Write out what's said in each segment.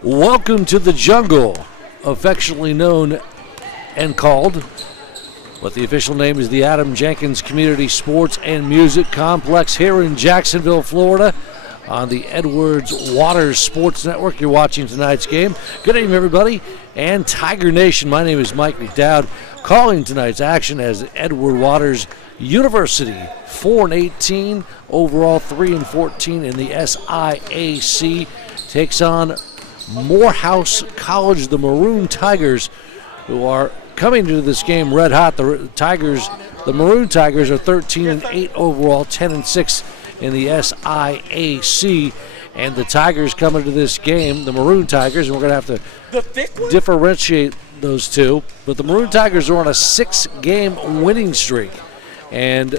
Welcome to the jungle, affectionately known and called, what the official name is the Adam Jenkins Community Sports and Music Complex here in Jacksonville, Florida, on the Edwards Waters Sports Network. You're watching tonight's game. Good evening, everybody, and Tiger Nation. My name is Mike McDowd, calling tonight's action as Edward Waters University, 4-18 overall, 3-14 in the SIAC, takes on Morehouse College, the Maroon Tigers, who are coming to this game red hot. The Maroon Tigers are 13-8 overall, 10-6 in the SIAC, and the Tigers coming to this game, the Maroon Tigers, and we're going to have to differentiate those two, but the Maroon Tigers are on a 6-game winning streak, and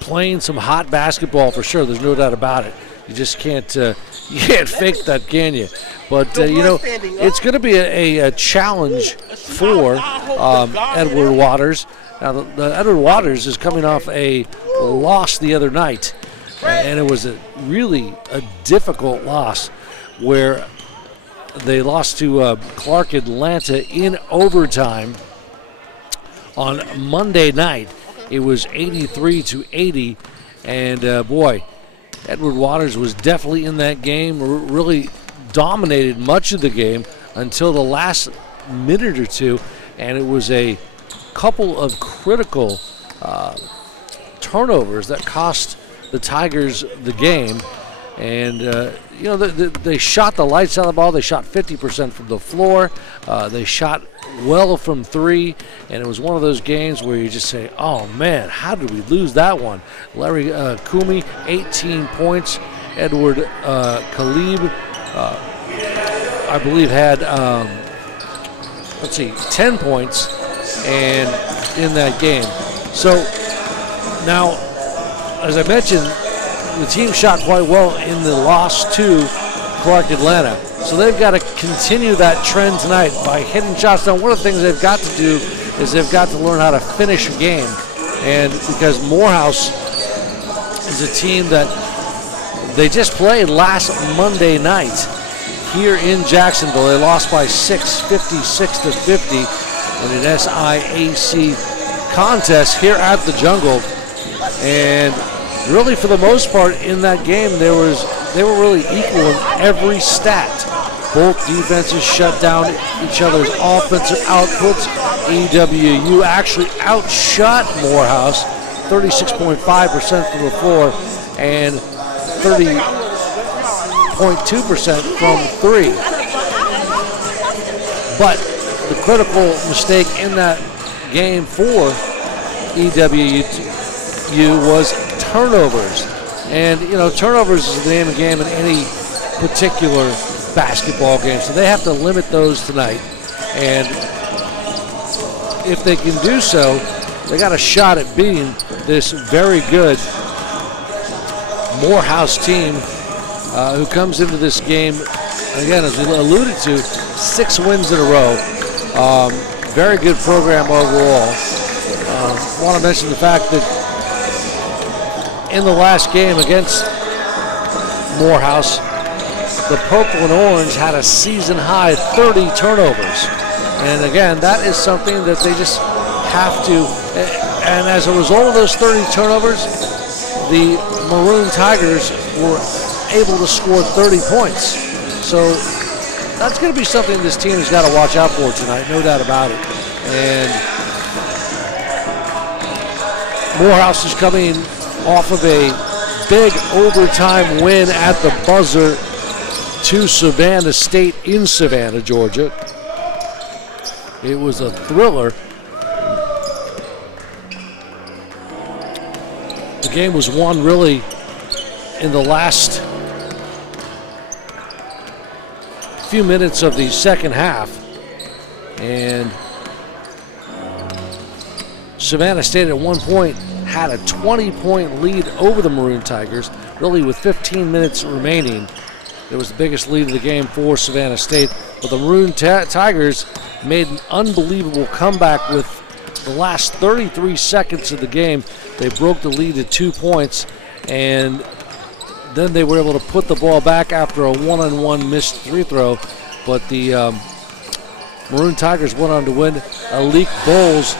playing some hot basketball for sure. There's no doubt about it. You just can't fake that, can you? But it's going to be a challenge for Edward Waters. Now, the Edward Waters is coming off a loss the other night, and it was really a difficult loss where they lost to Clark Atlanta in overtime on Monday night. It was 83-80, and boy, Edward Waters was definitely in that game, really dominated much of the game until the last minute or two, and it was a couple of critical turnovers that cost the Tigers the game. And, they shot the lights out of the ball. They shot 50% from the floor. They shot well from three, and it was one of those games where you just say, oh, man, how did we lose that one? Larry Kumi, 18 points. Edward Khalib, I believe, had, 10 points and in that game. So now, as I mentioned, the team shot quite well in the loss to Clark Atlanta. So they've got to continue that trend tonight by hitting shots. Now, one of the things they've got to do is they've got to learn how to finish a game. And because Morehouse is a team that they just played last Monday night here in Jacksonville. They lost by 6, 56-50 in an SIAC contest here at the Jungle. And really, for the most part, in that game, they were really equal in every stat. Both defenses shut down each other's offensive outputs. EWU actually outshot Morehouse, 36.5% from the floor and 30.2% from three. But the critical mistake in that game for EWU was turnovers. And, turnovers is the name of the game in any particular basketball game. So they have to limit those tonight. And if they can do so, they got a shot at beating this very good Morehouse team who comes into this game, again, as we alluded to, 6 wins in a row. Very good program overall. I want to mention the fact that in the last game against Morehouse, the Purple and Orange had a season-high 30 turnovers. And again, that is something that they just have to, and as a result of those 30 turnovers, the Maroon Tigers were able to score 30 points. So that's going to be something this team has got to watch out for tonight, no doubt about it. And Morehouse is coming off of a big overtime win at the buzzer to Savannah State in Savannah, Georgia. It was a thriller. The game was won really in the last few minutes of the second half. And Savannah State at one point had a 20-point lead over the Maroon Tigers, really with 15 minutes remaining. It was the biggest lead of the game for Savannah State. But the Maroon Tigers made an unbelievable comeback with the last 33 seconds of the game. They broke the lead to 2 points, and then they were able to put the ball back after a one-on-one missed free throw. But the Maroon Tigers went on to win. Alik Bowles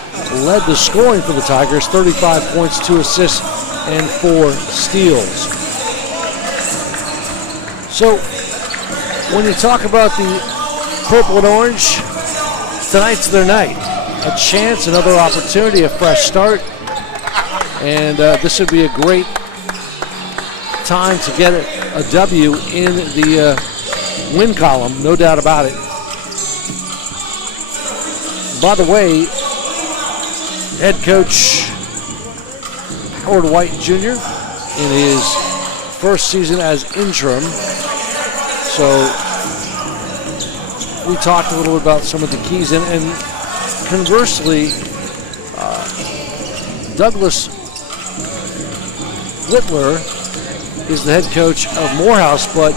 led the scoring for the Tigers, 35 points, 2 assists, and 4 steals. So when you talk about the Purple and Orange, tonight's their night. A chance, another opportunity, a fresh start. And this would be a great time to get a W in the win column, no doubt about it. By the way, head coach Howard White Jr. in his first season as interim. So we talked a little bit about some of the keys, and conversely, Douglas Whitler is the head coach of Morehouse, but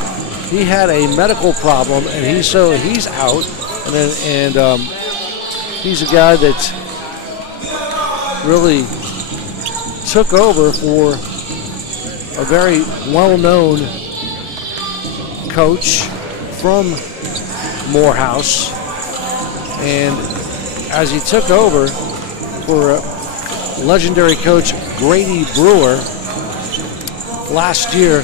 he had a medical problem, and he's out, and he's a guy that really took over for a very well-known coach from Morehouse, and as he took over for legendary coach Grady Brewer last year,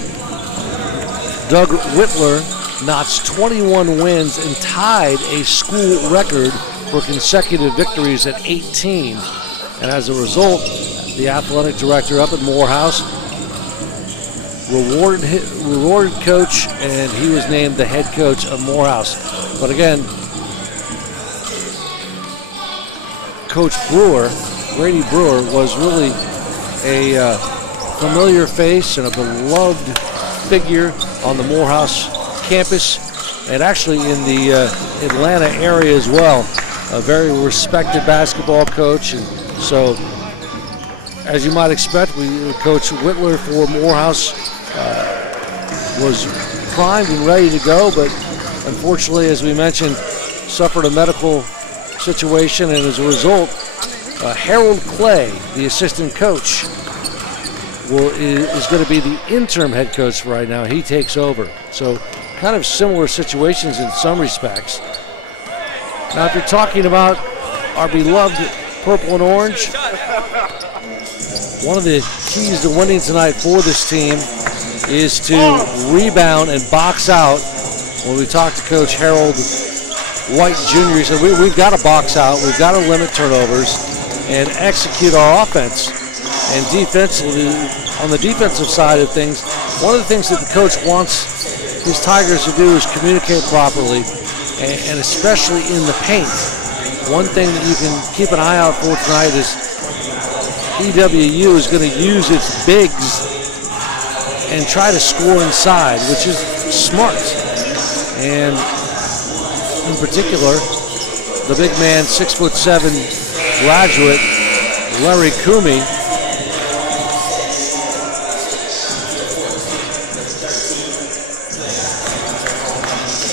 Doug Whitler notched 21 wins and tied a school record for consecutive victories at 18. And as a result, the athletic director up at Morehouse rewarded coach, and he was named the head coach of Morehouse. But again, Coach Brewer, Grady Brewer, was really a familiar face and a beloved figure on the Morehouse campus, and actually in the Atlanta area as well. A very respected basketball coach, and so as you might expect, Coach Whitler for Morehouse was primed and ready to go, but unfortunately, as we mentioned, suffered a medical situation, and as a result, Harold Clay, the assistant coach, is going to be the interim head coach right now. He takes over. So kind of similar situations in some respects. Now, if you're talking about our beloved Purple and Orange, one of the keys to winning tonight for this team is to rebound and box out. When we talked to Coach Harold White Jr., he said, we've got to box out, we've got to limit turnovers, and execute our offense. And defensively, on the defensive side of things, one of the things that the coach wants his Tigers to do is communicate properly, and especially in the paint. One thing that you can keep an eye out for tonight is EWU is going to use its bigs and try to score inside, which is smart. And in particular, the big man, 6'7" graduate, Larry Kumi,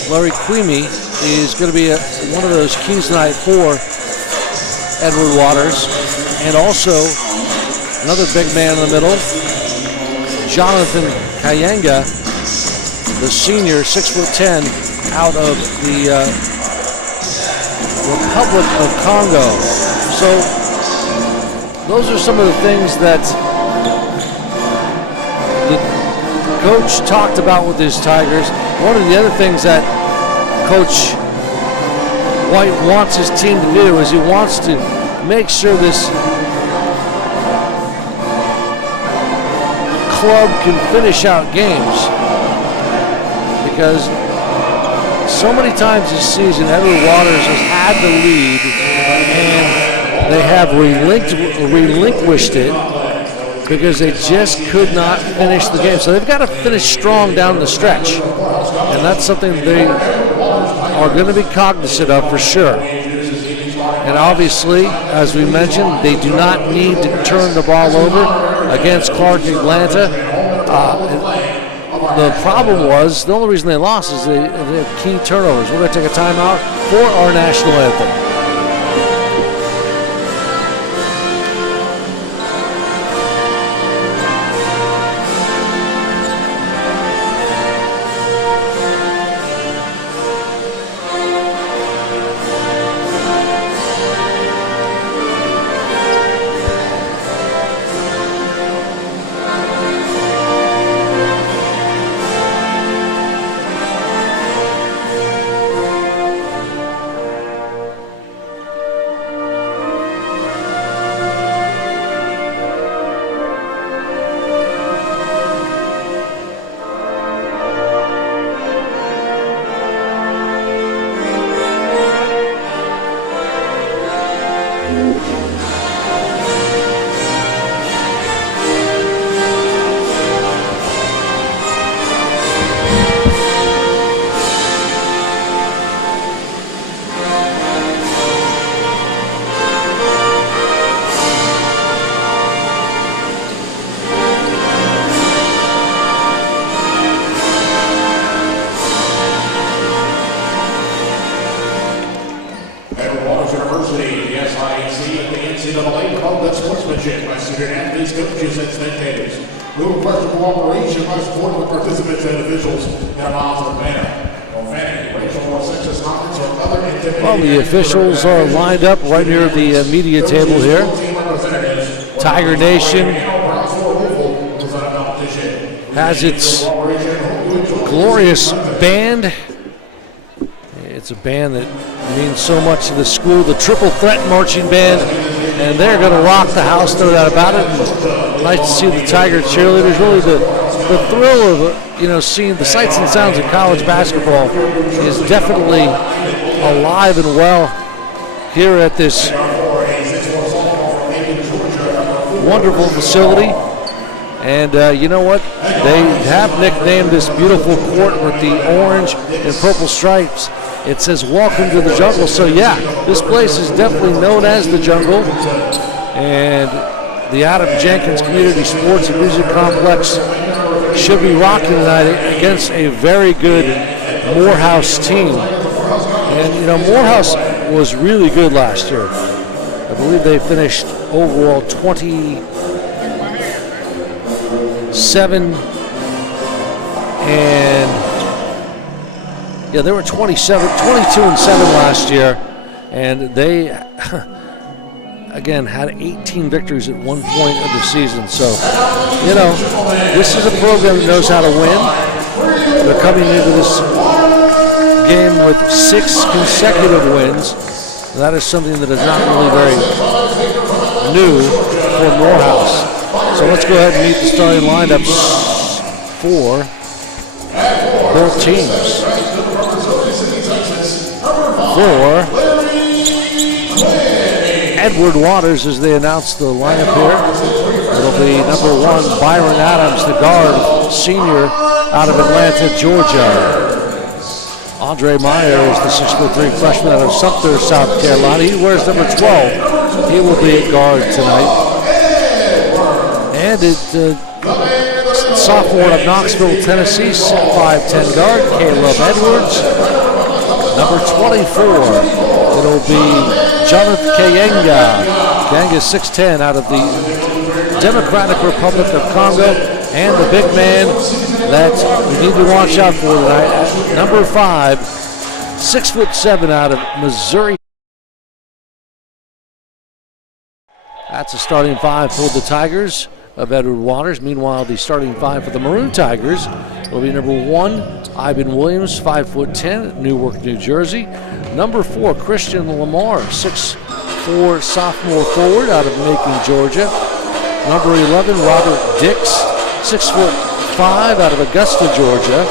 Larry Queemy is going to be one of those keys tonight for Edward Waters. And also another big man in the middle, Jonathan Kayanga, the senior, 6'10", out of the Republic of Congo. So those are some of the things that the coach talked about with his Tigers. One of the other things that Coach White wants his team to do is he wants to make sure this club can finish out games, because so many times this season Edward Waters has had the lead and they have relinquished it because they just could not finish the game. So they've got to finish strong down the stretch, and that's something they are going to be cognizant of for sure. And obviously, as we mentioned, they do not need to turn the ball over against Clark Atlanta. The problem was, the only reason they lost is they had key turnovers. We're going to take a timeout for our national anthem. Well, the officials are lined up right near the media table here. Tiger Nation has its glorious band. It's a band that means so much to the school, the Triple Threat Marching Band, and they're going to rock the house, no doubt about it. And nice to see the Tiger cheerleaders. Really the thrill of seeing the sights and sounds of college basketball is definitely alive and well here at this wonderful facility. And you know what? They have nicknamed this beautiful court with the orange and purple stripes. It says, "Welcome to the Jungle." So yeah, this place is definitely known as the Jungle. And the Adam Jenkins Community Sports and Music Complex should be rocking tonight against a very good Morehouse team. And Morehouse was really good last year. I believe they finished overall 27 and they were 22 and 7 last year, and they again had 18 victories at one point of the season. So this is a program that knows how to win. They're coming into this game with 6 consecutive wins. That is something that is not really very new for Morehouse. So let's go ahead and meet the starting lineups for both teams. For Edward Waters, as they announce the lineup here, it'll will be number 1, Byron Adams, the guard, senior out of Atlanta, Georgia. Andre Meyer is the 6'3" freshman out of Sumter, South Carolina. He wears number 12. He will be at guard tonight. And sophomore out of Knoxville, Tennessee, 5'10" guard, Caleb Edwards. Number 24, it'll be Jonathan Kayenga. Kayenga 6'10" out of the Democratic Republic of Congo. And the big man that we need to watch out for tonight, number 5, 6'7" out of Missouri. That's a starting 5 for the Tigers of Edward Waters. Meanwhile, the starting 5 for the Maroon Tigers will be number 1, Ivan Williams, 5'10", Newark, New Jersey. Number 4, Christian Lamar, 6'4", sophomore forward out of Macon, Georgia. Number 11, Robert Dix, 6'5" out of Augusta, Georgia.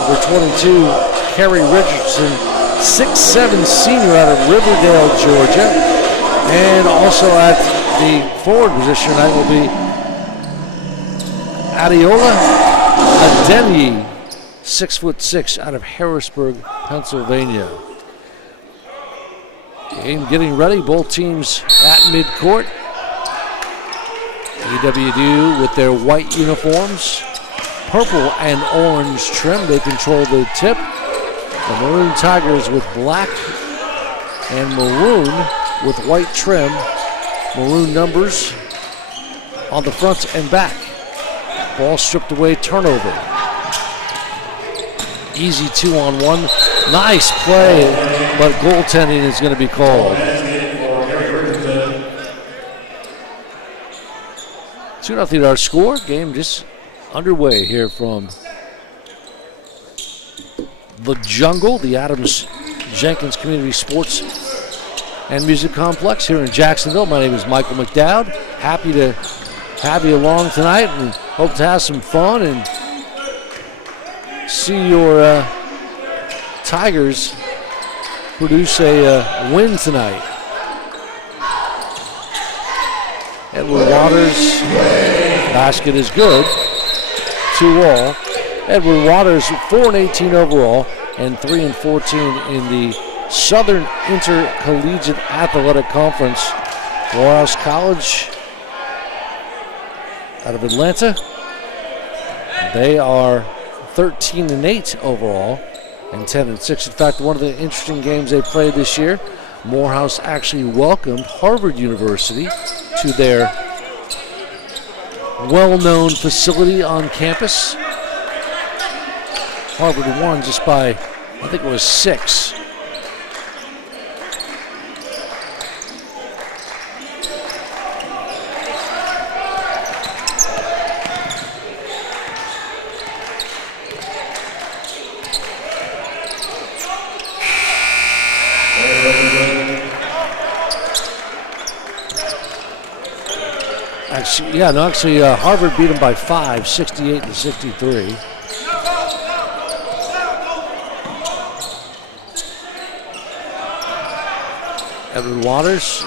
Number 22, Kerry Richardson, 6'7" senior out of Riverdale, Georgia. And also at the forward position tonight will be Adeola Adeniyi, 6'6" out of Harrisburg, Pennsylvania. Game getting ready, both teams at midcourt. EWU with their white uniforms, purple and orange trim, they control the tip. The Maroon Tigers with black and maroon with white trim, maroon numbers on the front and back. Ball stripped away, turnover. Easy 2-on-1, nice play, but goaltending is going to be called. 2-0 our score. Game just underway here from the Jungle, the Adams Jenkins Community Sports and Music Complex here in Jacksonville. My name is Michael McDowd. Happy to have you along tonight and hope to have some fun and see your Tigers produce a win tonight. Edward Waters, basket is good, 2-all. Edward Waters, 4-18 overall and 3-14 in the Southern Intercollegiate Athletic Conference. Morehouse College out of Atlanta. They are 13-8 overall and 10-6. In fact, one of the interesting games they played this year, Morehouse actually welcomed Harvard University to their well-known facility on campus. Harvard won just by, I think it was 6. Actually, Harvard beat them by 5, 68-63. Edward Waters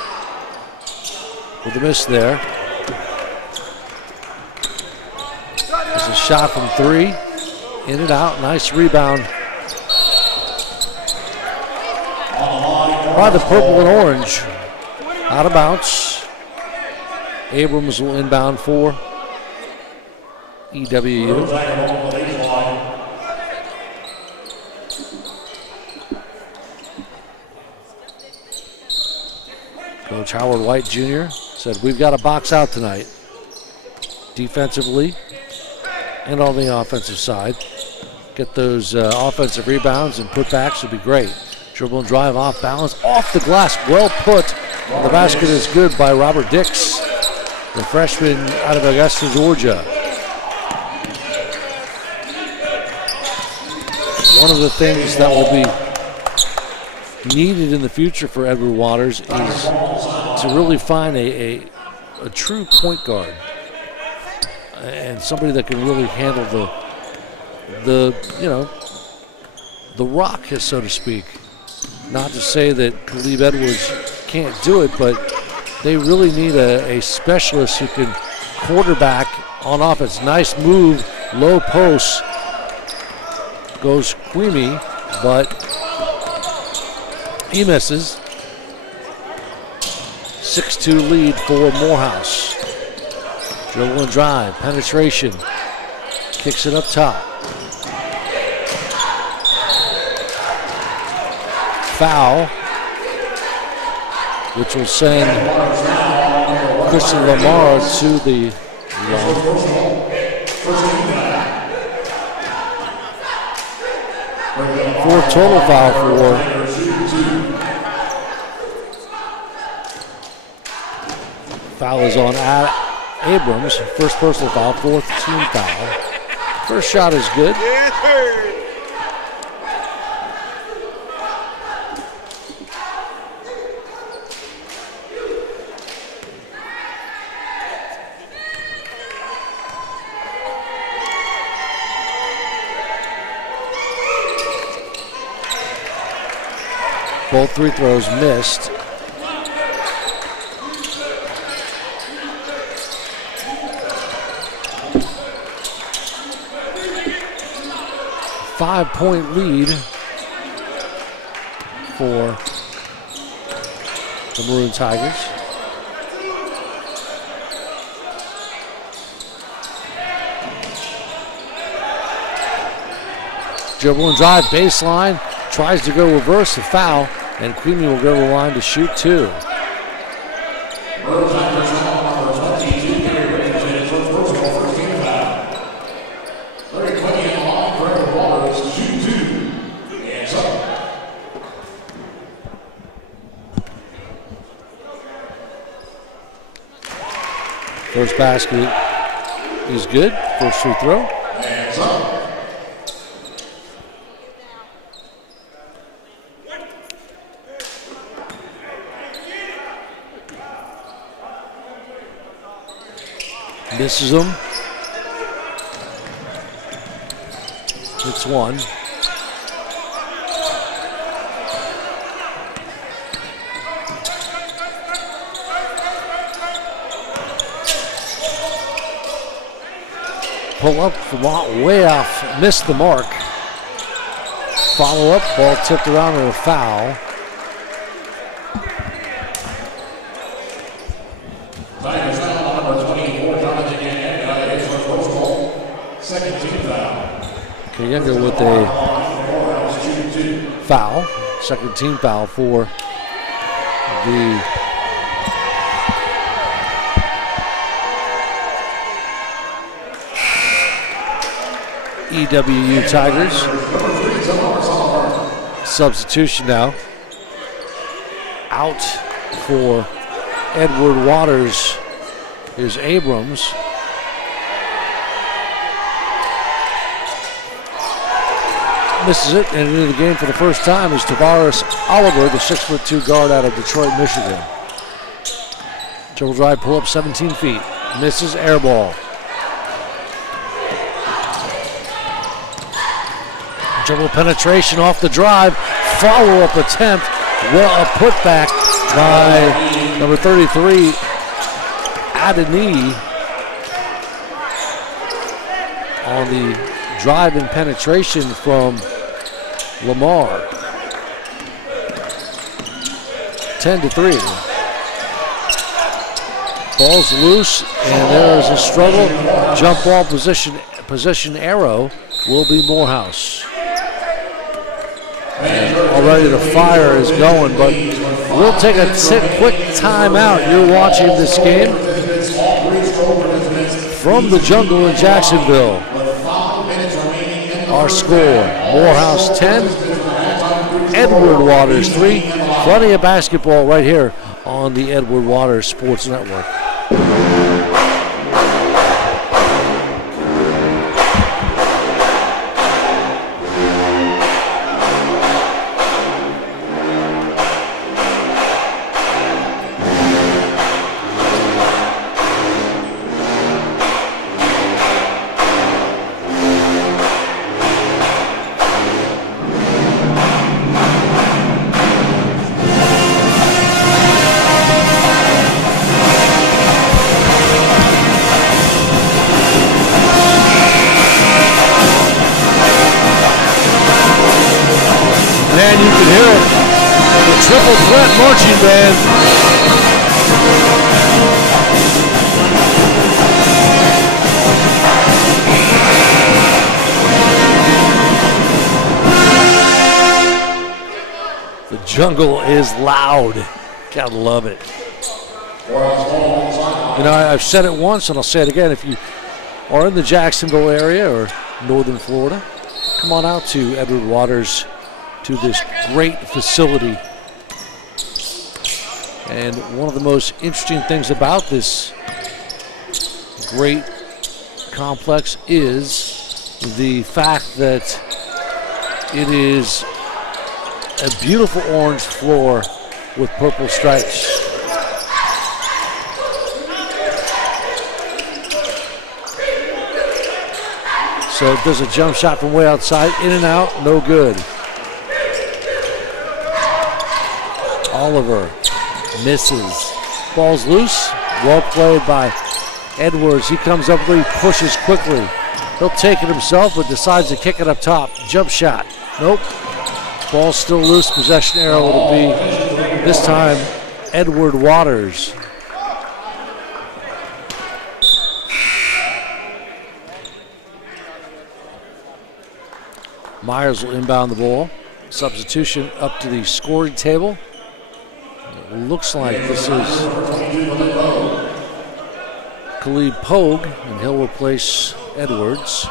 with a miss there. There's a shot from 3, in and out, nice rebound by the purple and orange. Out of bounds. Abrams will inbound for EWU. Coach Howard White Jr. said, we've got to box out tonight, defensively and on the offensive side. Get those offensive rebounds and putbacks would be great. Dribble and drive off balance, off the glass, well put. The basket is good by Robert Dix, the freshman out of Augusta, Georgia. One of the things that will be needed in the future for Edward Waters is to really find a true point guard and somebody that can really handle the rock, so to speak. Not to say that Caleb Edwards can't do it, but they really need a specialist who can quarterback on offense. Nice move, low post. Goes Queemy, but he misses. 6-2 lead for Morehouse. Dribble and drive, penetration. Kicks it up top. Foul, which will send Christian Lamar to the line. 4 total foul for foul is on Abrams. First personal foul, 4th team foul. First shot is good. Both free throws missed. Five-point lead for the Maroon Tigers. Dribble and drive, baseline, tries to go reverse the foul, and Queemy will go to the line to shoot 2. First basket is good. First free throw. Misses them. It's one. Pull up from way off, missed the mark. Follow up, ball tipped around and a foul. Kayega with a foul, second team foul for the EWU Tigers. Substitution now. Out for Edward Waters is Abrams. Misses it, and into the game for the first time is Tavares Oliver, the 6'2" guard out of Detroit, Michigan. Dribble drive, pull up 17 feet. Misses, air ball. Dribble penetration off the drive. Follow-up attempt. Well, a putback by number 33, Adeni, on the drive and penetration from Lamar. 10-3. Ball's loose, and there is a struggle. Jump ball position arrow will be Morehouse. And already the fire is going, but we'll take a quick timeout. You're watching this game from the jungle in Jacksonville. Our score, Morehouse 10, Edward Waters 3. Plenty of basketball right here on the Edward Waters Sports Network. band, you can hear it. The Triple Threat Marching Band. The jungle is loud. Gotta love it. You know, I've said it once and I'll say it again. If you are in the Jacksonville area or northern Florida, come on out to Edward Waters, to this great facility. And one of the most interesting things about this great complex is the fact that it is a beautiful orange floor with purple stripes. So it does a jump shot from way outside, in and out, no good. Oliver misses. Ball's loose, well played by Edwards. He comes up where he pushes quickly. He'll take it himself, but decides to kick it up top. Jump shot, nope. Ball's still loose, possession arrow will be, this time, Edward Waters. Myers will inbound the ball. Substitution up to the scoring table. It looks like this is Khalid Pogue, and he'll replace Edwards.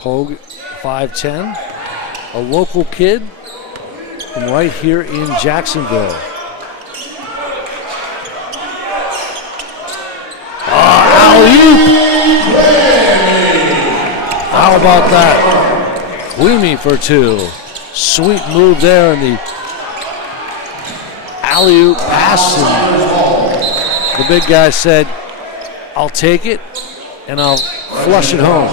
Pogue, 5'10", a local kid from right here in Jacksonville. Alley-oop! How about that? Weemy for two. Sweet move there in the alley-oop pass. And the big guy said, I'll take it and I'll flush it home.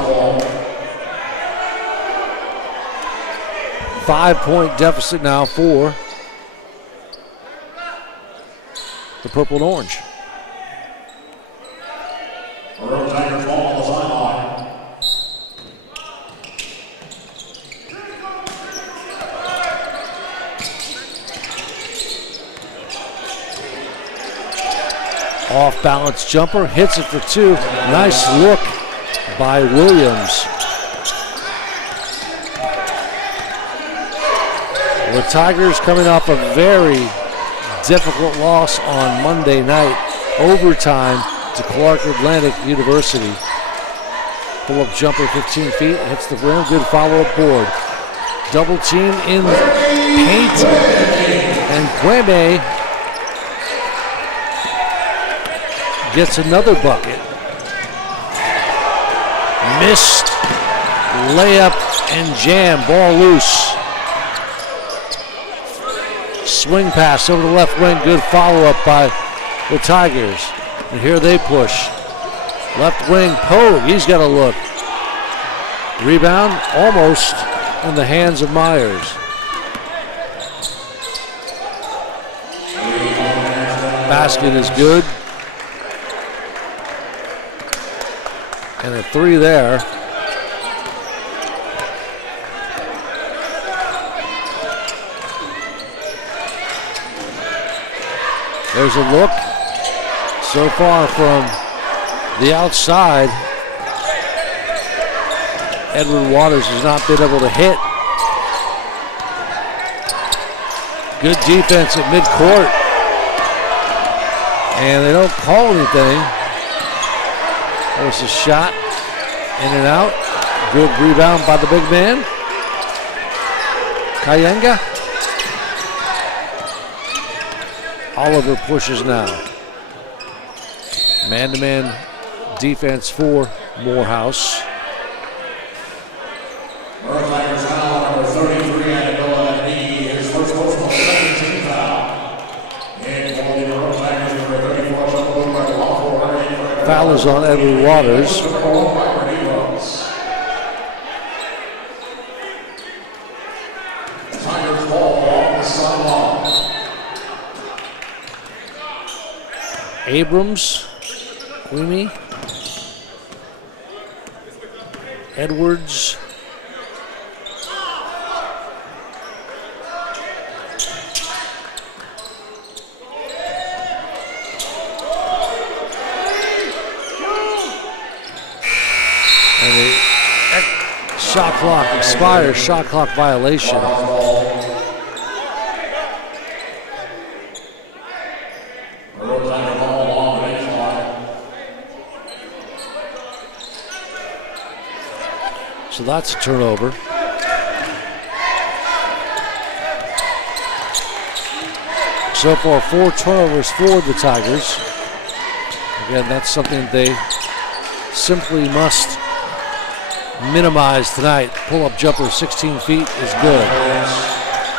5-point deficit now for the purple and orange. Off balance jumper, hits it for two. Nice look by Williams. The Tigers coming off a very difficult loss on Monday night, overtime to Clark Atlantic University. Pull-up jumper 15 feet, hits the rim, good follow-up board. Double team in paint, and Kwame gets another bucket. Missed layup and jam, ball loose. Swing pass over the left wing, good follow-up by the Tigers. And here they push. Left wing, Pogue, he's got a look. Rebound almost in the hands of Myers. Basket is good. And a three there. There's a look. So far from the outside, Edward Waters has not been able to hit. Good defense at midcourt. And they don't call anything. There's a shot, in and out. Good rebound by the big man. Kayenga. Oliver pushes now. Man-to-man defense for Morehouse. Foul is on Edward Waters. Abrams, Queenie, Edwards, And the shot clock expires, shot clock violation. So that's a turnover. So far, 4 turnovers for the Tigers. Again, that's something they simply must minimize tonight. Pull-up jumper 16 feet is good.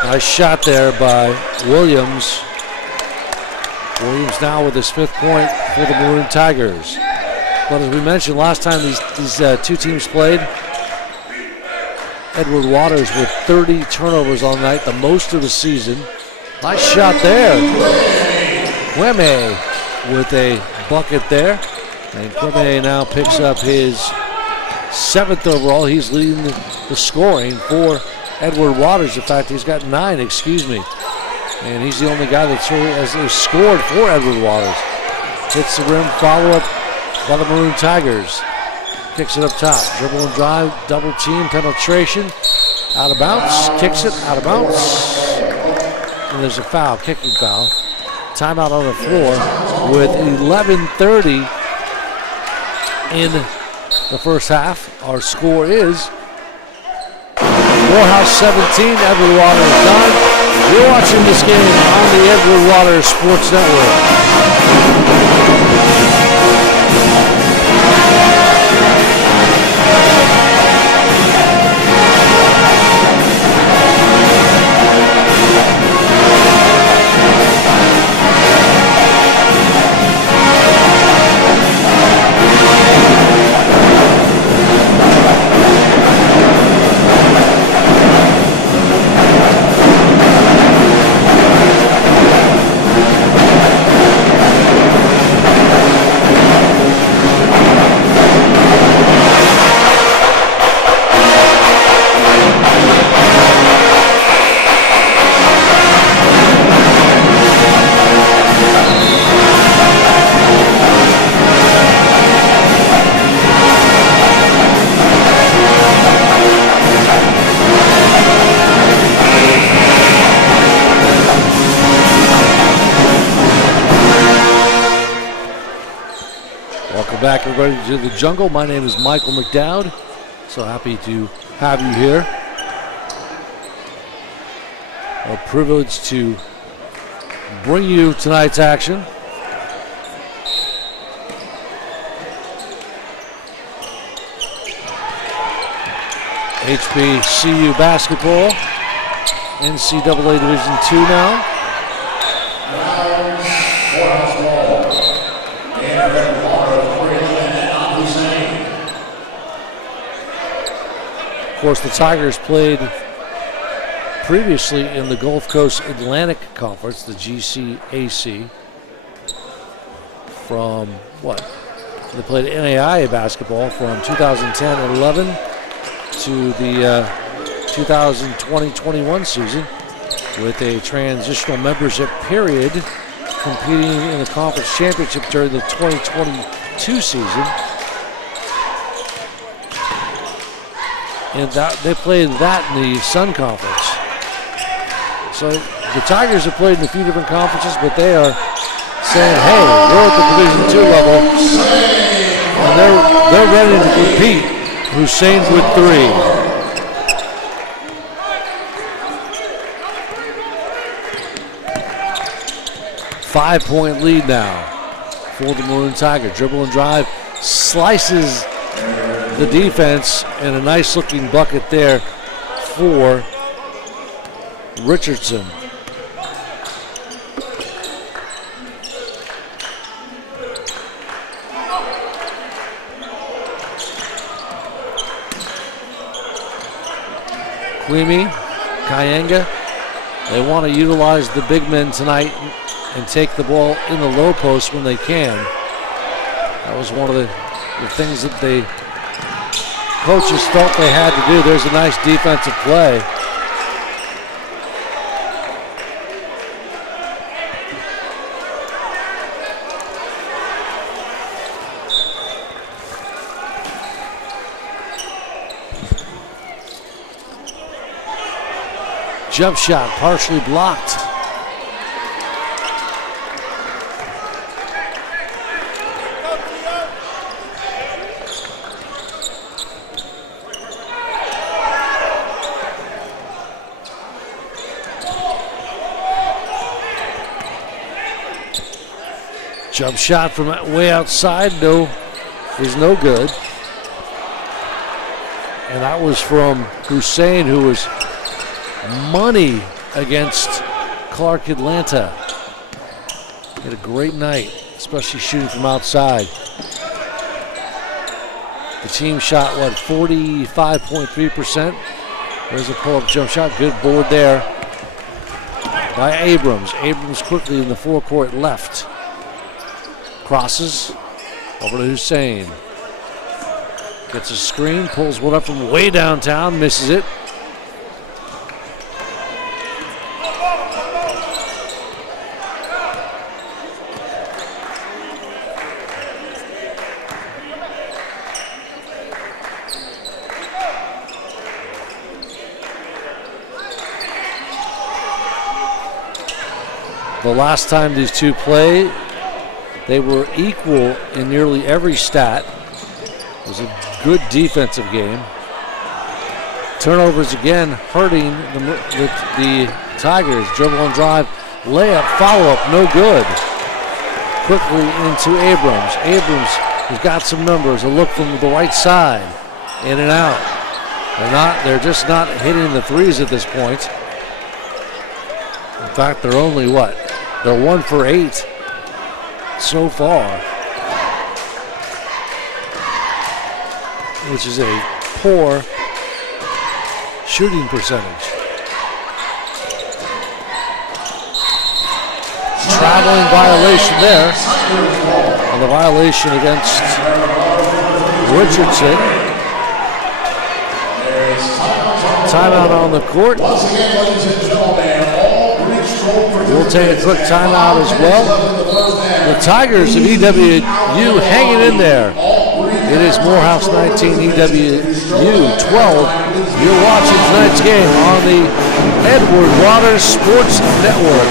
Nice shot there by Williams. Williams now with his 5th point for the Maroon Tigers. But as we mentioned last time these two teams played, Edward Waters with 30 turnovers on the night, the most of the season. Nice shot there. Queme with a bucket there. And Queme now picks up his 7th overall. He's leading the scoring for Edward Waters. In fact, he's got 9, excuse me. And he's the only guy that has scored for Edward Waters. Hits the rim, follow-up by the Maroon Tigers. Kicks it up top. Dribble and drive, double team, penetration. Out of bounds, kicks it, out of bounds. And there's a foul, kicking foul. Timeout on the floor with 11:30 in the first half. Our score is Morehouse 17, Edward Waters done. You're watching this game on the Edward Waters Sports Network. Back everybody to the jungle. My name is Michael McDowd. So happy to have you here. A privilege to bring you tonight's action. HBCU basketball, NCAA Division II now. Of course, the Tigers played previously in the Gulf Coast Atlantic Conference, the GCAC, from what? They played NAIA basketball from 2010-11 to the 2020-21 season with a transitional membership period competing in the conference championship during the 2022 season. And they played that in the Sun Conference. So the Tigers have played in a few different conferences, but they are saying, hey, we're at the Division II level, and they're ready to compete. Hussein with 3. Five-point lead now for the Maroon Tiger. Dribble and drive, slices the defense, and a nice looking bucket there for Richardson. Quimi, Kayanga, they want to utilize the big men tonight and take the ball in the low post when they can. That was one of the things that the coaches felt they had to do. There's a nice defensive play. Jump shot partially blocked. Jump shot from way outside, is no good. And that was from Hussein, who was money against Clark Atlanta. He had a great night, especially shooting from outside. The team shot, 45.3%. There's a pull-up jump shot. Good board there by Abrams. Abrams quickly in the forecourt left. Crosses over to Hussein. Gets a screen, pulls one up from way downtown, misses it. The last time these two played, they were equal in nearly every stat. It was a good defensive game. Turnovers again hurting the Tigers. Dribble and drive, layup, follow-up, no good. Quickly into Abrams. Abrams has got some numbers. A look from the right side, in and out. They're just not hitting the threes at this point. In fact, they're only They're 1 for 8 so far, which is a poor shooting percentage. Traveling violation there, and the violation against Richardson. Timeout on the court. We'll take a quick timeout as well. The Tigers of EWU hanging in there. It is Morehouse 19, EWU 12. You're watching tonight's game on the Edward Waters Sports Network.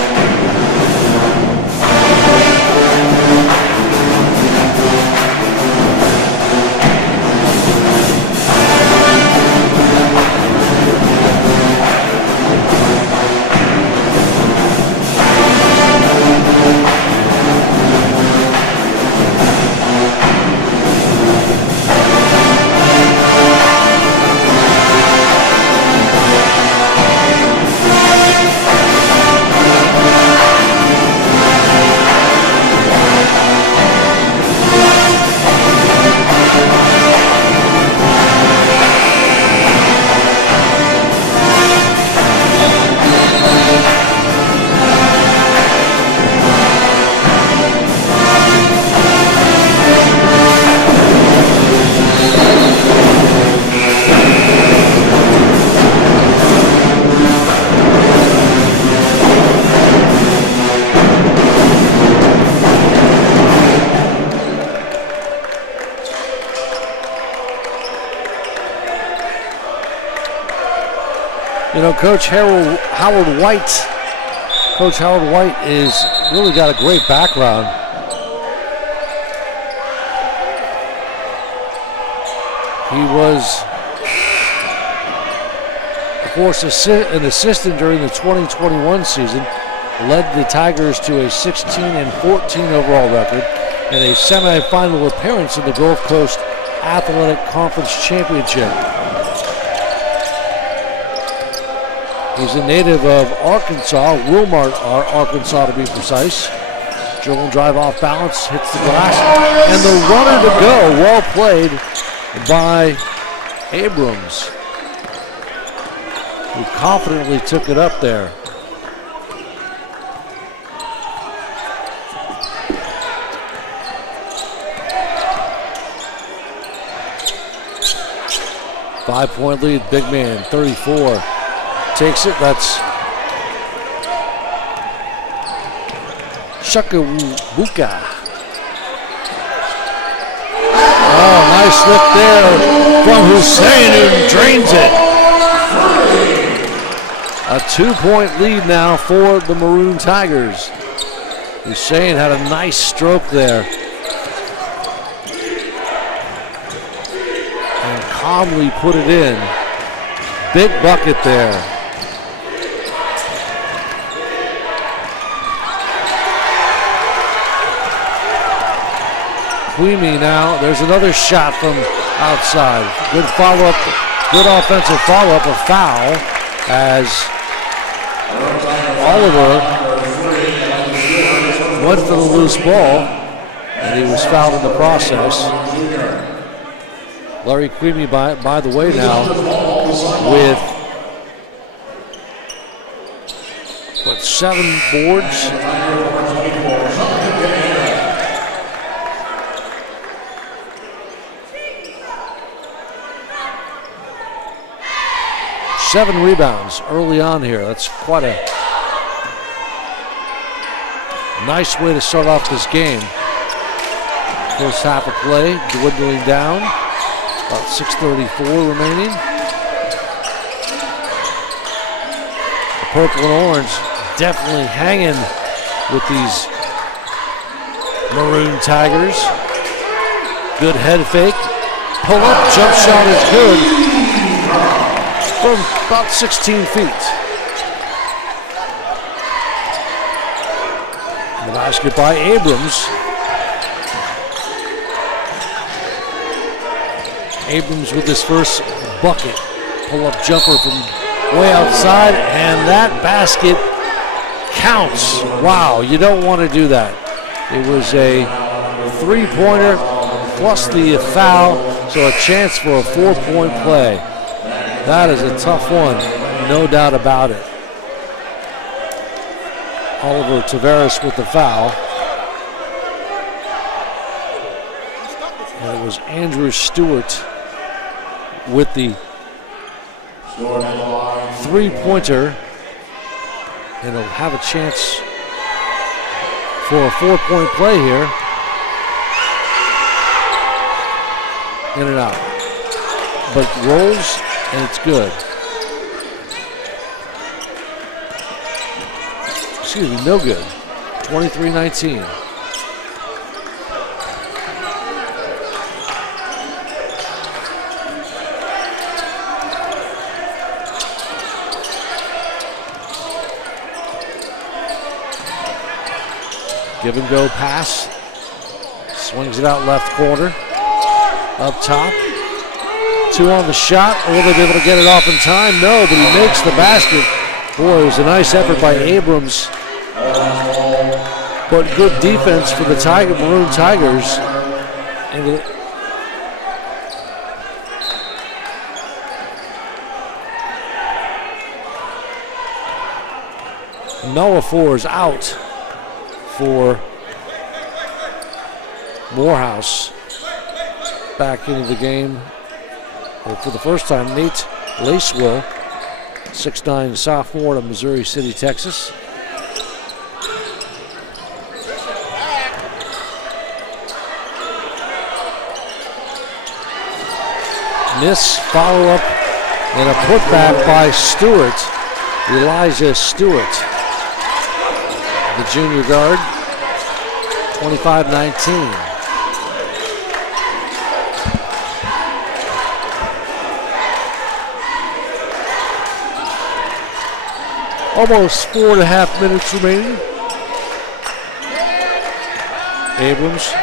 Coach Howard White is really got a great background. He was, of course, an assistant during the 2021 season, led the Tigers to a 16-14 overall record and a semifinal appearance in the Gulf Coast Athletic Conference Championship. He's a native of Arkansas, Wilmart, Arkansas to be precise. Dribble and drive off balance, hits the glass, and the runner to go. Well played by Abrams, who confidently took it up there. Five-point lead, big man, 34. Takes it, that's Shakabuka. Oh, nice look there from Hussein, who drains it. A A 2-point lead now for the Maroon Tigers. Hussein had a nice stroke there. And calmly put it in. Big bucket there. Queemy now, there's another shot from outside. Good follow-up, good offensive follow-up, a foul as Oliver went for the loose ball and he was fouled in the process. Larry Queemy, by the way, now with 7 boards. Seven rebounds early on here. That's quite a nice way to start off this game. First half of play dwindling down. About 6:34 remaining. The purple and orange definitely hanging with these Maroon Tigers. Good head fake. Pull up, jump shot is good. From about 16 feet. The basket by Abrams. Abrams with his first bucket. Pull-up jumper from way outside, and that basket counts. Wow, you don't want to do that. It was a 3-pointer plus the foul, so a chance for a 4-point play. That is a tough one, no doubt about it. Oliver Tavares with the foul. And it was Andrew Stewart with the 3-pointer. And he'll have a chance for a 4-point play here. In and out. But rolls. And it's good. Excuse me, no good. 23-19. Give and go pass. Swings it out left corner. Up top. 2 on the shot. Will they be able to get it off in time? No, but he makes the basket. Boy, it was a nice effort by Abrams. But good defense for the Maroon Tigers. And Noah Four is out for Morehouse. Back into the game. Well, for the first time, Nate Lacewell, 6'9" sophomore of Missouri City, Texas. Miss follow-up and a putback by Stewart, Elijah Stewart, the junior guard, 25-19. Almost 4.5 minutes remaining. Abrams.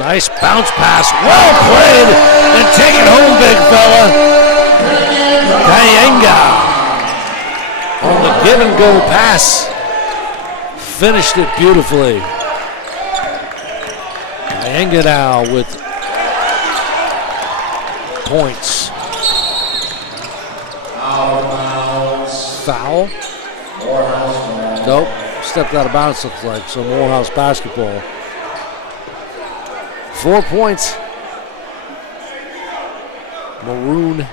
Nice bounce pass. Well played. And take it home, big fella. Kayenga. On the give and go pass. Finished it beautifully. Kayenga now with points. Foul. Nope. Stepped out of bounds, looks like. So Morehouse basketball. 4 points. Maroon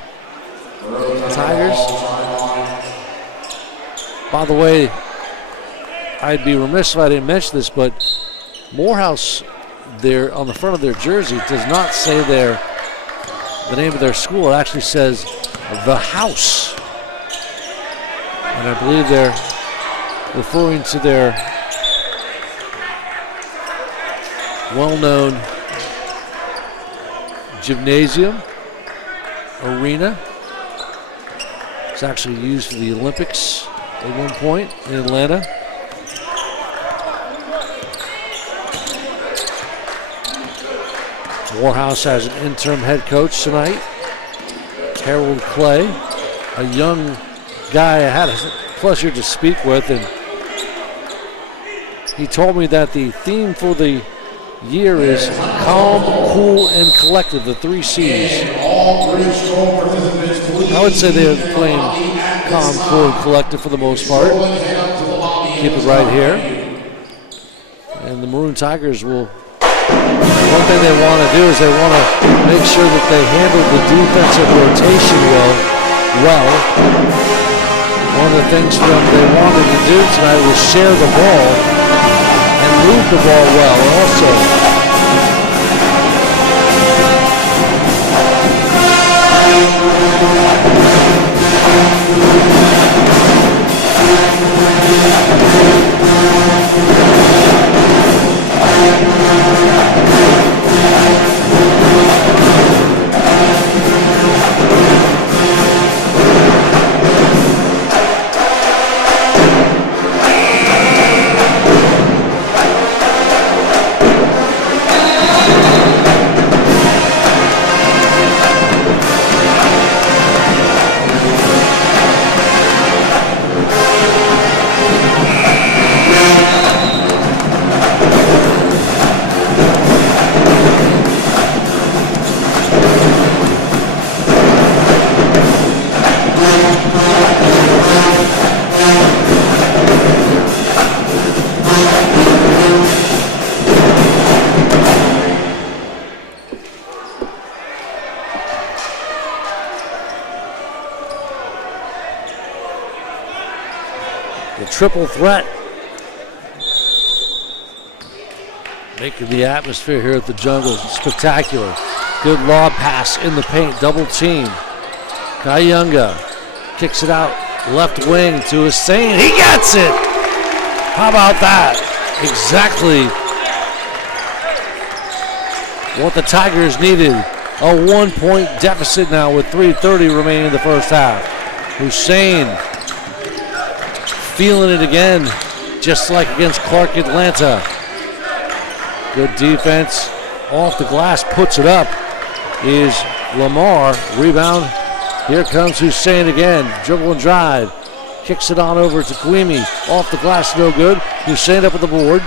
Tigers. By the way, I'd be remiss if I didn't mention this, but Morehouse, there on the front of their jersey, does not say the name of their school. It actually says the House. And I believe they're referring to their well-known gymnasium arena. It's actually used for the Olympics at one point in Atlanta. Morehouse has an interim head coach tonight, Harold Clay, a young guy I had a pleasure to speak with, and he told me that the theme for the year is calm, cool, and collected, the 3 C's. I would say they're playing calm, cool, and collected for the most part. Keep it right here. And the Maroon Tigers will, one thing they want to do is they want to make sure that they handle the defensive rotation well. One of the things for them they wanted to do tonight was share the ball and move the ball well also. Triple threat, making the atmosphere here at the Jungle spectacular. Good lob pass in the paint, double team. Kayunga kicks it out left wing to Hussein. He gets it! How about that? Exactly what the Tigers needed. A 1-point deficit now with 3:30 remaining in the first half. Hussein feeling it again, just like against Clark Atlanta. Good defense. Off the glass, puts it up, is Lamar. Rebound. Here comes Hussein again. Dribble and drive. Kicks it on over to Kwemi. Off the glass, no good. Hussein up at the board.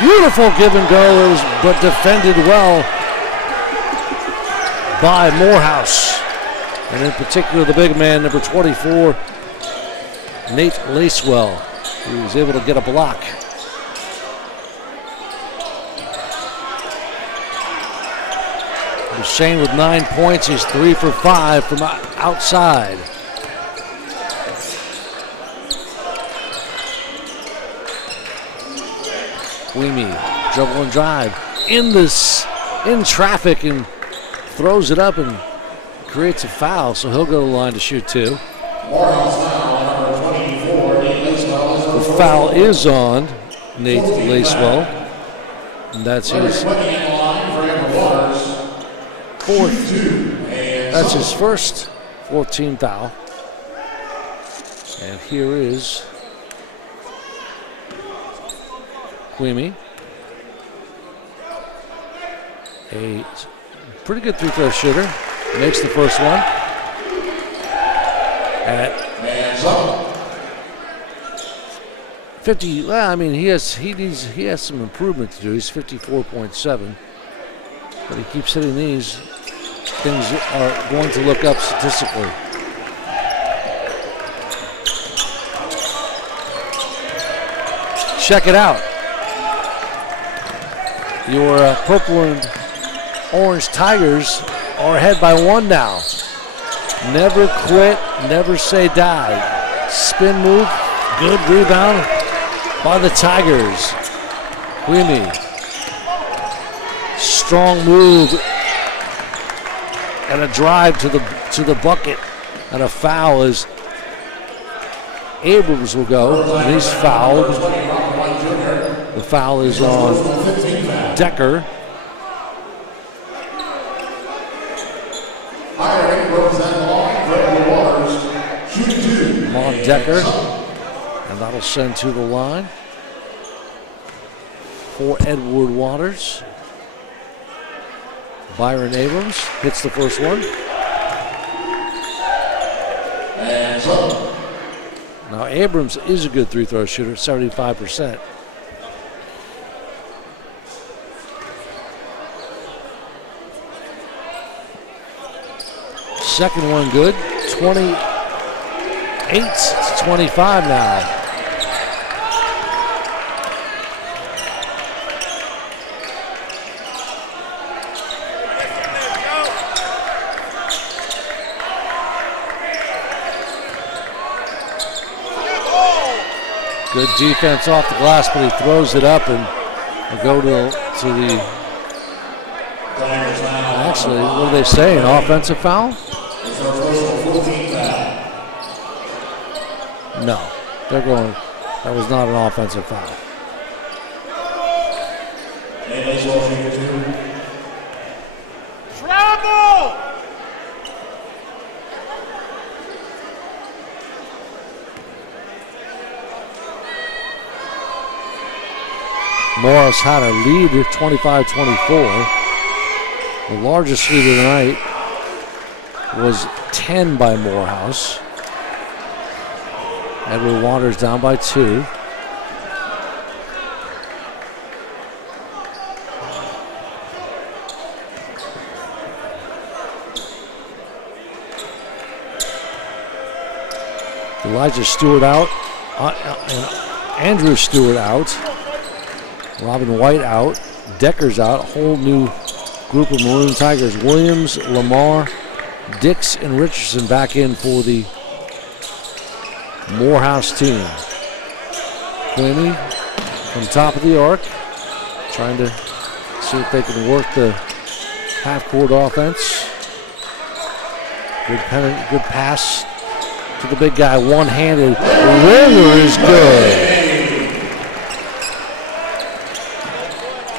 Beautiful give and go, but defended well by Morehouse. And in particular, the big man, number 24, Nate Lacewell, who was able to get a block. Hussein with 9 points. He's 3 for 5 from outside. Kwemi, dribble and drive in traffic and throws it up and creates a foul, so he'll go to the line to shoot 2. The foul is on Nate Lacewell, and that's his fourth. That's his first 14th foul. And here is Kwemi. A pretty good three-throw shooter. Makes the first one. At 50. Well, I mean, he has some improvement to do. He's 54.7, but he keeps hitting these. Things are going to look up statistically. Check it out. Your purple and orange Tigers are ahead by 1 now. Never quit, never say die. Spin move, good rebound by the Tigers. Kwemi, strong move and a drive to the bucket And a foul as Abrams will go. And he's fouled. The foul is on Decker. Mon Decker. And that'll send to the line for Edward Waters. Byron Abrams hits the first one. Now Abrams is a good free throw shooter, 75%. Second one good, 28-25 now. Good defense off the glass, but he throws it up and will go to the. Actually, what are they saying? Offensive foul? No, they're going. That was not an offensive foul. Travel! Morehouse had a lead of 25-24. The largest lead of the night was 10 by Morehouse. Edward Waters down by 2. Elijah Stewart out, and Andrew Stewart out. Robin White out, Decker's out, a whole new group of Maroon Tigers. Williams, Lamar, Dix, and Richardson back in for the Morehouse team. Queenie from top of the arc, trying to see if they can work the half-court offense. Good pass to the big guy, one-handed. River is good.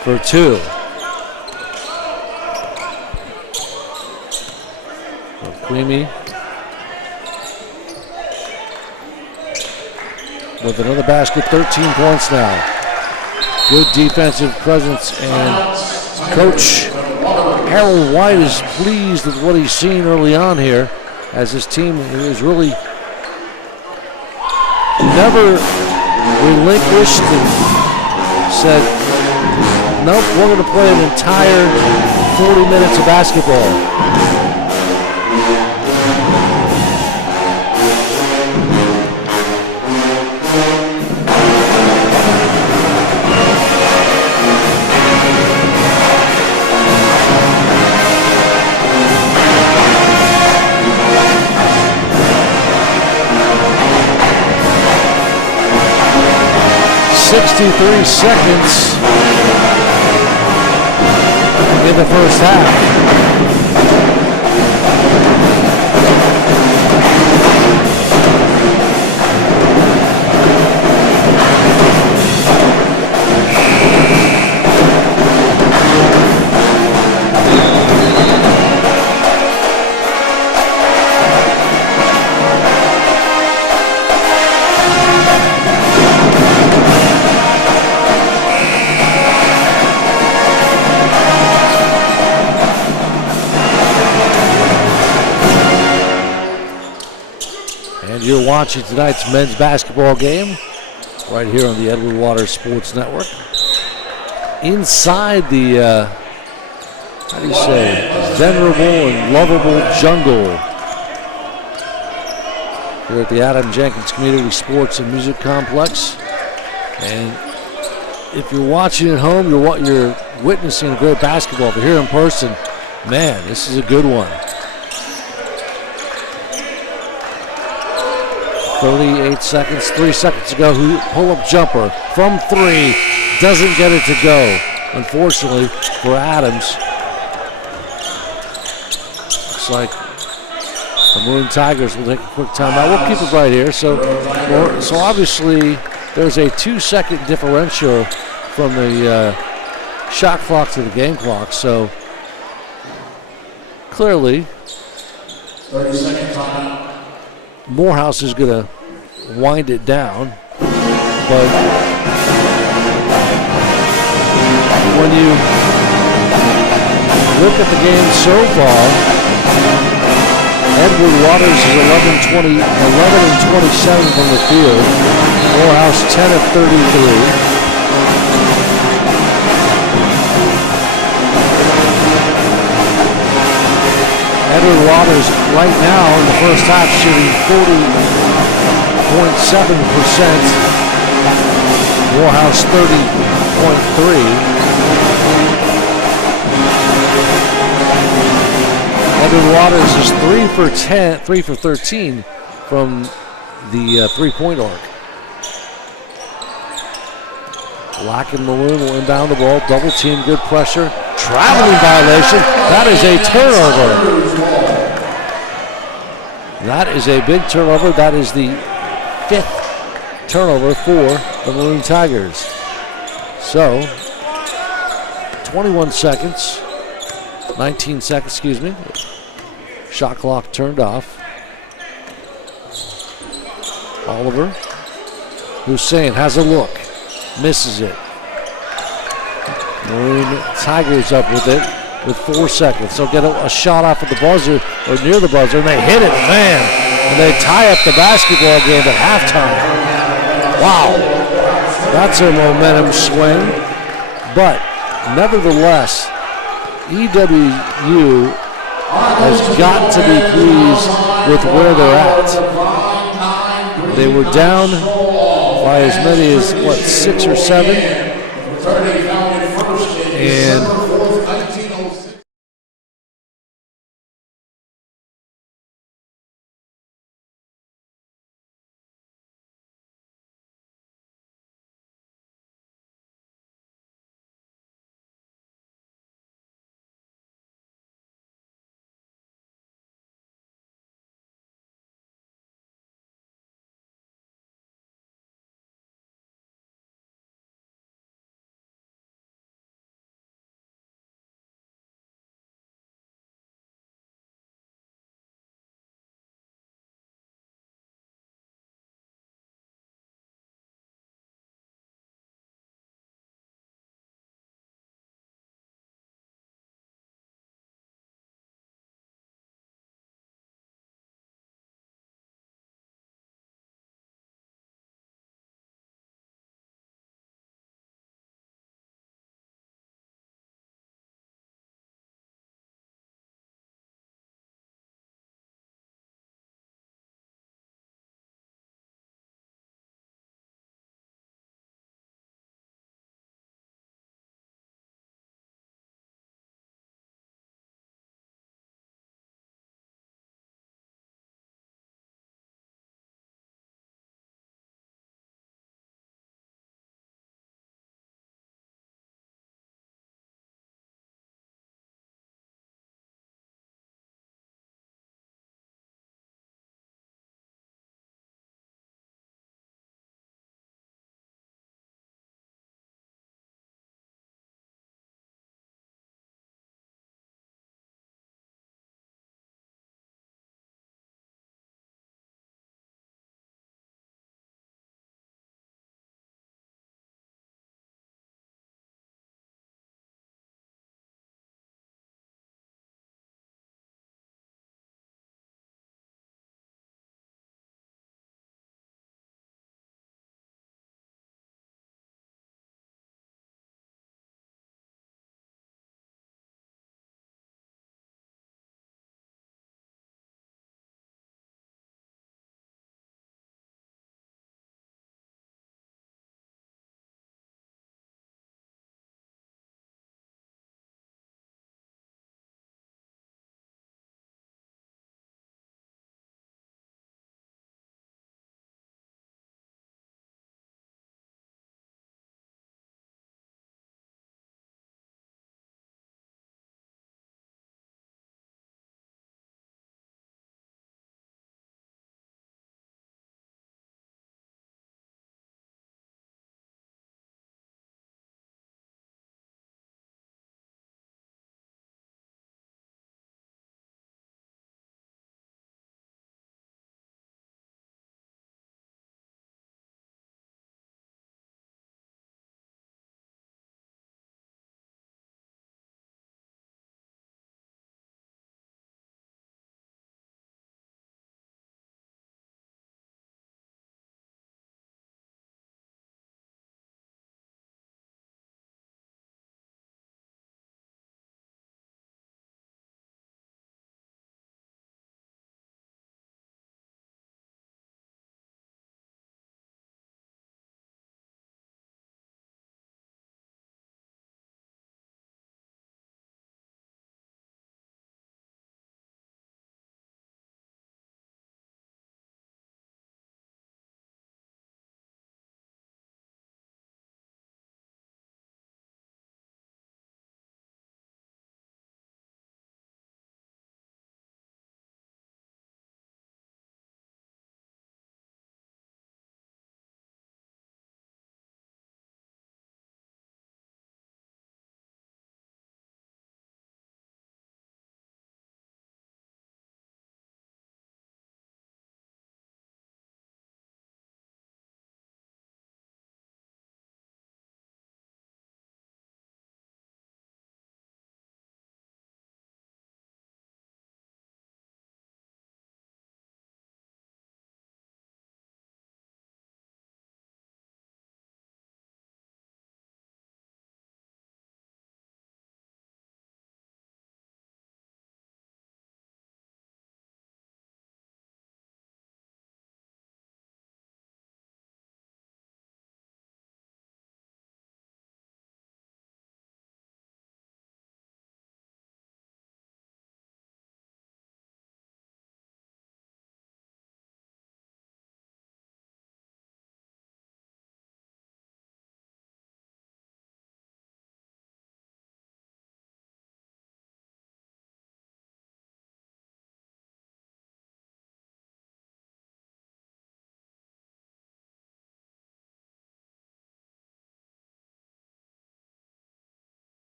For 2. Queenie with another basket, 13 points now. Good defensive presence, and Coach Harold White is pleased with what he's seen early on here, as his team is really never relinquished and said, nope, we're going to play an entire 40 minutes of basketball. .63 seconds in the first half. You're watching tonight's men's basketball game right here on the Edward Waters Sports Network. Inside the, how do you say, venerable and lovable jungle here at the Adam Jenkins Community Sports and Music Complex. And if you're watching at home, you're witnessing a great basketball. If you're here in person, man, this is a good one. 38 seconds, 3 seconds to go. Pull-up jumper from 3. Doesn't get it to go, unfortunately, for Adams. Looks like The Maroon Tigers will take a quick timeout. We'll keep it right here. So obviously there's a 2-second differential from the shot clock to the game clock. So clearly, 30-second timeout. Morehouse is going to wind it down. But when you look at the game so far, Edward Waters is 11 and 27 from the field. Morehouse 10 of 33. Edward Waters right now in the first half shooting 40.7%. Morehouse 30.3. Edward Waters is 3 for 13 from the three-point arc. Black and Maroon will inbound the ball. Double team, good pressure. Traveling violation. That is a turnover. That is a big turnover. That is the 5th turnover for the Maroon Tigers. So, 21 seconds. 19 seconds, excuse me. Shot clock turned off. Oliver. Hussein has a look. Misses it. Maroon Tigers up with it with 4 seconds. They'll get a shot off at the buzzer or near the buzzer, and they hit it, man. And they tie up the basketball game at halftime. Wow. That's a momentum swing. But nevertheless, EWU has got to be pleased with where they're at. They were down by as many as, 6 or 7? And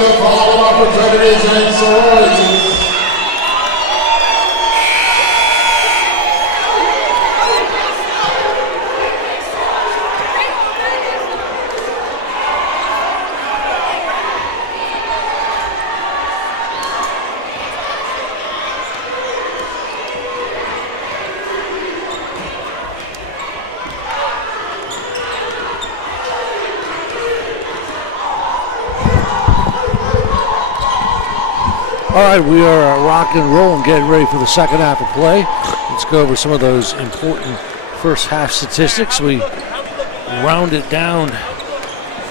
the following opportunities and sororities. All right, we are rock and roll and getting ready for the second half of play. Let's go over some of those important first half statistics. We round it down,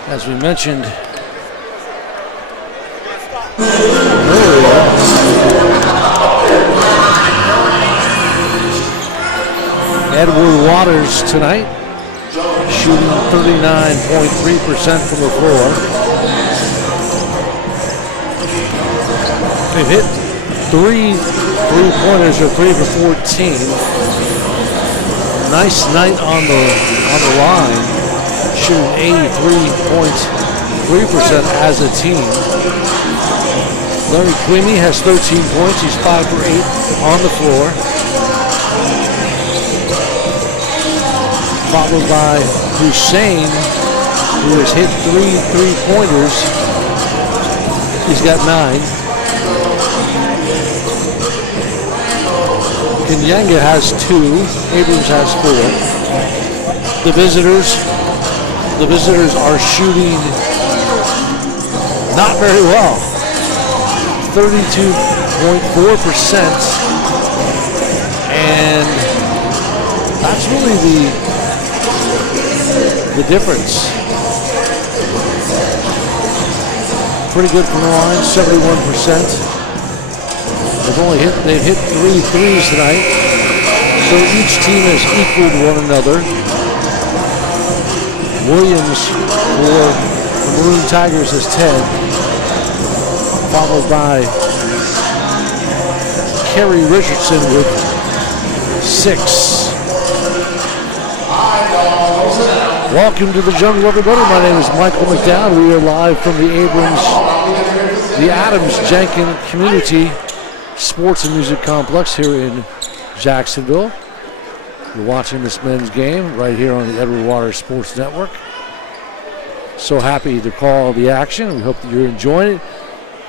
as we mentioned earlier. Edward Waters tonight, shooting 39.3% from the floor. They've hit 3 3-pointers, or 3 for 14. Nice night on the line, shooting 83.3% as a team. Larry Queenie has 13 points. He's 5 for 8 on the floor. Followed by Hussein, who has hit 3 3-pointers. He's got 9. Kenyanga has 2. Abrams has 4. The visitors are shooting not very well. 32.4%, and that's really the difference. Pretty good from the line, 71%. They've hit 3 threes tonight, so each team has equaled one another. Williams for the Maroon Tigers has 10, followed by Kerry Richardson with 6. Welcome to the jungle, everybody. My name is Michael McDowell. We are live from the Adams Jenkins Community Sports and Music Complex here in Jacksonville. You're watching this men's game right here on the Edward Waters Sports Network. So happy to call the action. We hope that you're enjoying it.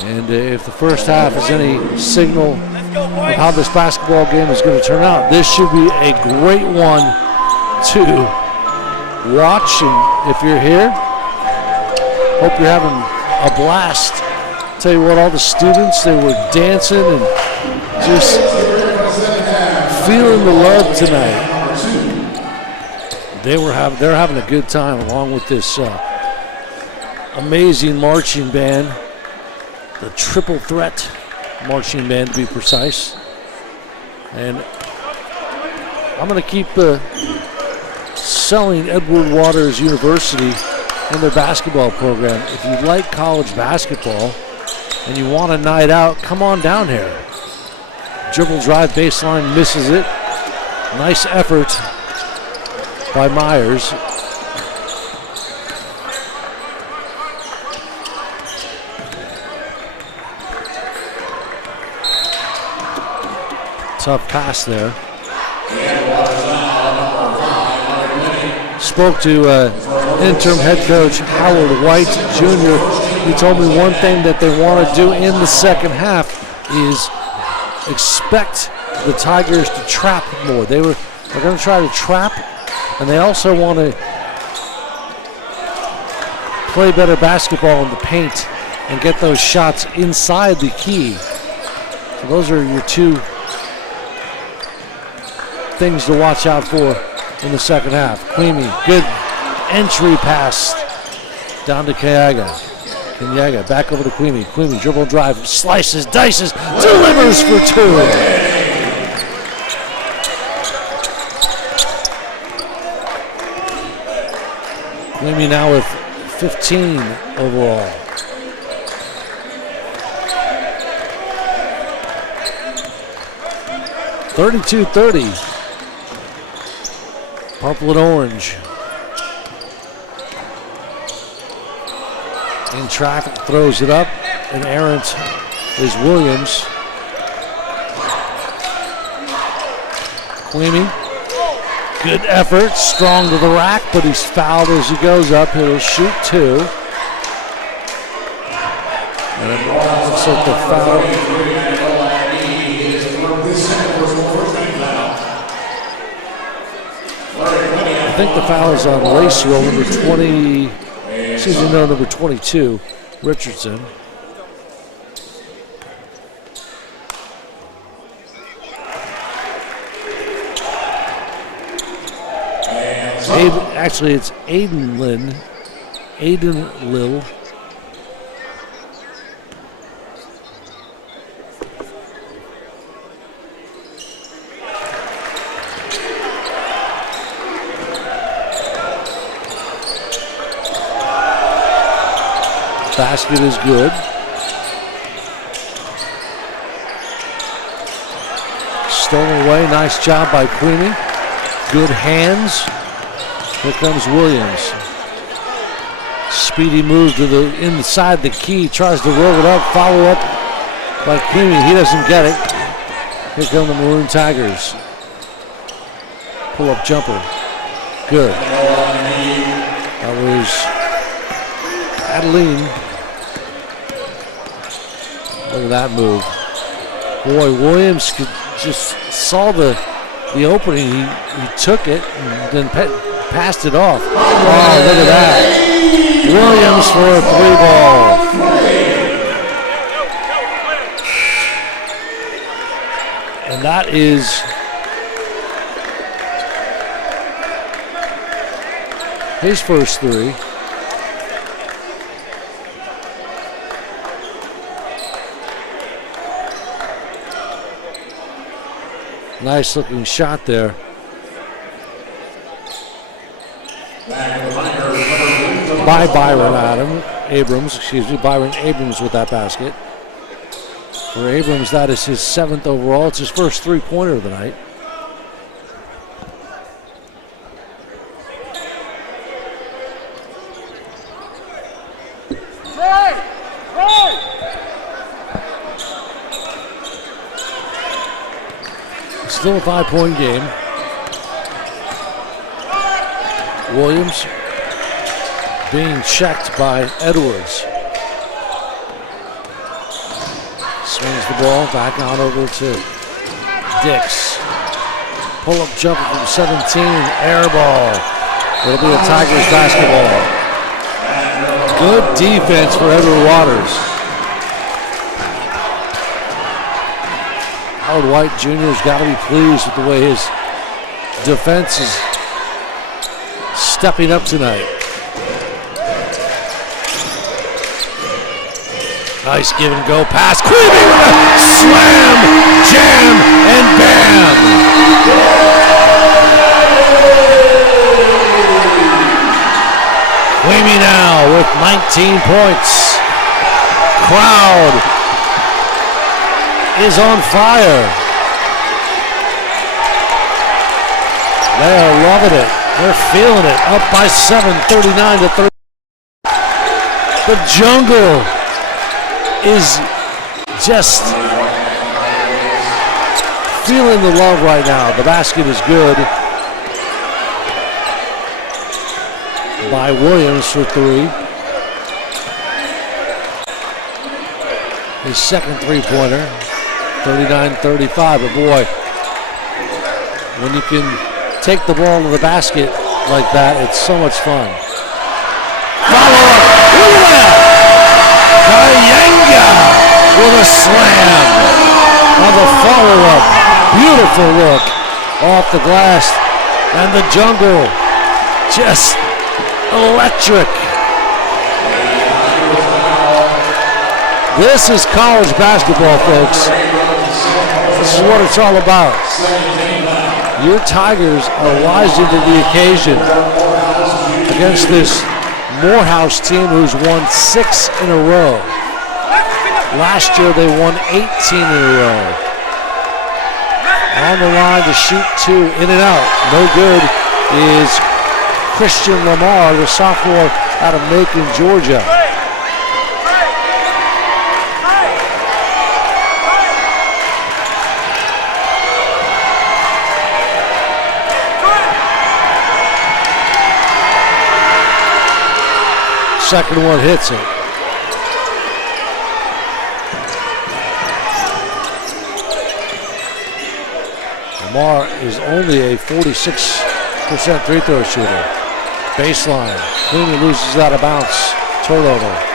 And if the first half is any signal of how this basketball game is going to turn out, this should be a great one to watch. And if you're here, hope you're having a blast. Tell you what, all the students, they were dancing and just feeling the love tonight. They're having a good time, along with this amazing marching band, the Triple Threat marching band to be precise. And I'm going to keep selling Edward Waters University and their basketball program. If you like college basketball and you want a night out, come on down here. Dribble drive baseline, misses it. Nice effort by Myers. Tough pass there. Spoke to interim head coach Howard White Jr. He told me one thing that they want to do in the second half is expect the Tigers to trap more. They're going to try to trap, and they also want to play better basketball in the paint and get those shots inside the key. So those are your two things to watch out for in the second half. Queenie, good entry pass down to Kenyaga. Kenyaga back over to Queenie. Queenie dribble drive, slices, dices, delivers for 2. Queenie now with 15 overall. (32-30). Purple and orange. In traffic, throws it up. and errant is Williams. Queenie, good effort, strong to the rack, but he's fouled as he goes up. He'll shoot 2. And it looks like the foul. I think the foul is on Laciel, number 22, Richardson. Actually, it's Aiden Lil. Basket is good. Stolen away, nice job by Queenie. Good hands. Here comes Williams. Speedy move to the inside the key, tries to roll it up, follow up by Queenie. He doesn't get it. Here come the Maroon Tigers. Pull up jumper. Good. That was Adeline. Look at that move. Boy, Williams just saw the opening. He took it and then passed it off. Oh, look at that. Williams for a 3-ball. And that is his first 3. Nice looking shot there. By Byron Abrams with that basket. For Abrams, that is his 7th overall. It's his first 3-pointer of the night. Still a 5-point game. Williams being checked by Edwards. Swings the ball back on over to Dix. Pull-up jumper from 17, air ball. It'll be a Tigers basketball. Good defense for Edward Waters. Howard White Jr.'s got to be pleased with the way his defense is stepping up tonight. Nice give and go pass. Queenie with a slam, jam, and bam. Queenie now with 19 points. Crowd is on fire. They are loving it. They're feeling it. Up by 7, 39-30. The Jungle is just feeling the love right now. The basket is good by Williams for 3. His second 3-pointer, 39-35. But boy, when you can take the ball to the basket like that, it's so much fun. Follow up. Look at that. Kayanga with a slam on the follow-up. Beautiful look off the glass. And the Jungle just electric. This is college basketball, folks. This is what it's all about. Your Tigers are rising to the occasion against this Morehouse team who's won 6 in a row. Last year they won 18 in a row. On the line to shoot 2, in and out. No good is Christian Lamar, the sophomore out of Macon, Georgia. second one hits it. Lamar is only a 46% free throw shooter. Baseline. Clooney loses out of bounds. Turnover.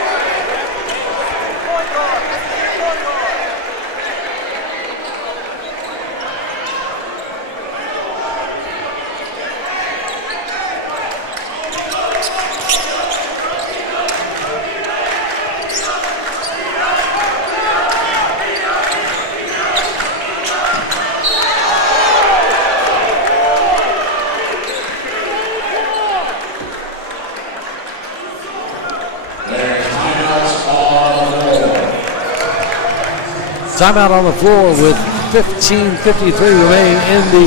Timeout on the floor with 15:53 remaining in the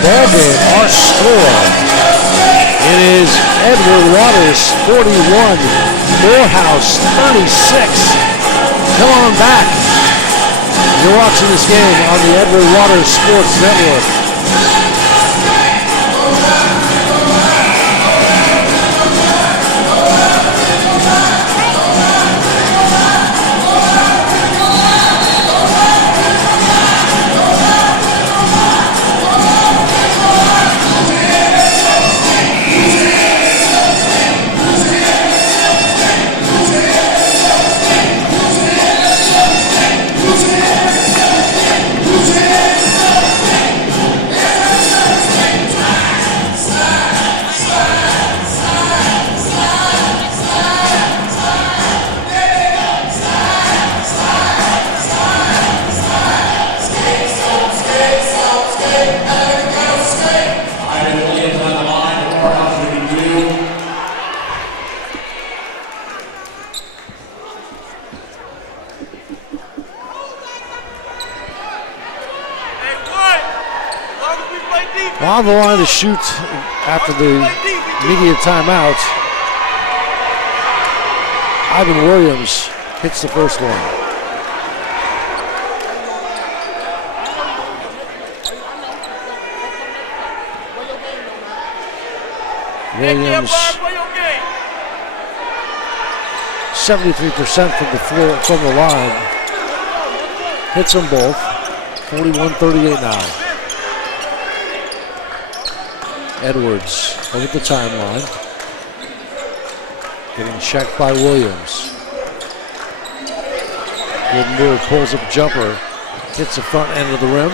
ball game. Our score, it is Edward Waters 41, Morehouse 36. Come on back. You're watching this game on the Edward Waters Sports Network. On the line to shoot after the media timeout. Ivan Williams hits the first one. Williams, 73% from the floor, from the line. Hits them both. 41-38 now. Edwards over the timeline. Getting checked by Williams. Golden Bear pulls up a jumper. Hits the front end of the rim.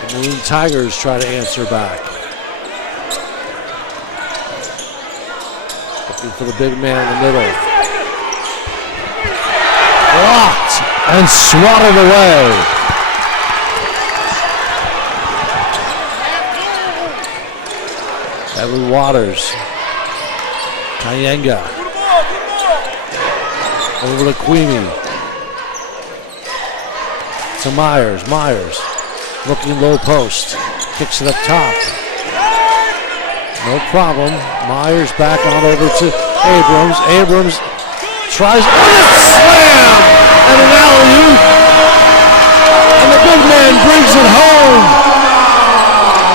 The Maroon Tigers try to answer back. Looking for the big man in the middle. Blocked and swatted away. Evan Waters. Kayenga. Over to Queenie. To Myers. Myers looking low post. Kicks it up top. No problem. Myers back on over to Abrams. Abrams tries. Oh, slam! And an alley-oop. And the big man brings it home.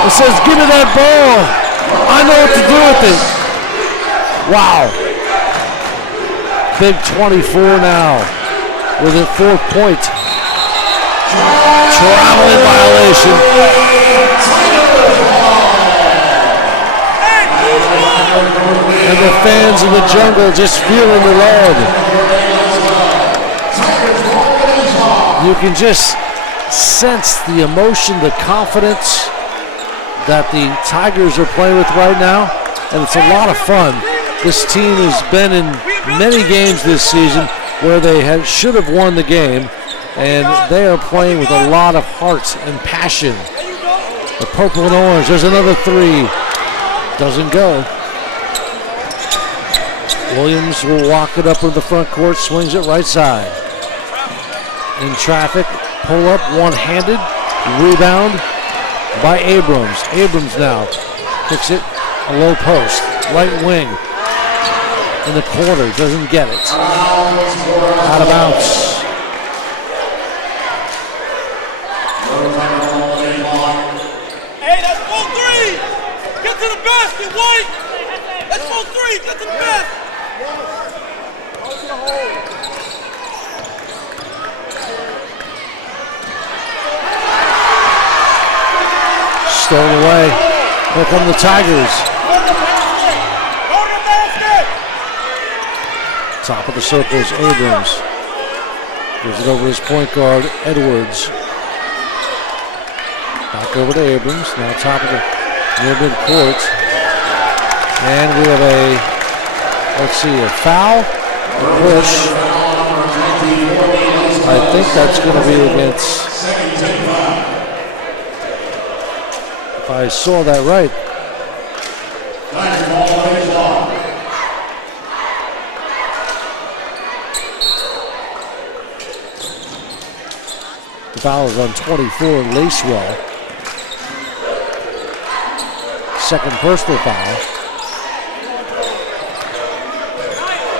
It says, give me that ball. I know what to do with it. Wow. Big 24 now with a 4-point traveling violation. And the fans of the jungle just feeling the love. You can just sense the emotion, the confidence that the Tigers are playing with right now, and it's a lot of fun. This team has been in many games this season where they should have won the game, and they are playing with a lot of heart and passion. The purple and orange, there's another three. Doesn't go. Williams will walk it up in the front court, swings it right side. In traffic, pull up one-handed, rebound by Abrams. Abrams now kicks it a low post, right wing in the corner, doesn't get it. Out of bounds. Hey, that's 4-3. Get to the basket, White. Stolen away. Here come the Tigers. Top of the circle is Abrams. Gives it over his point guard, Edwards. Back over to Abrams. Now top of the near mid-court. And we have a foul, a push. I think that's going to be against, if I saw that right. The foul is on 24, Lacewell. Second personal foul.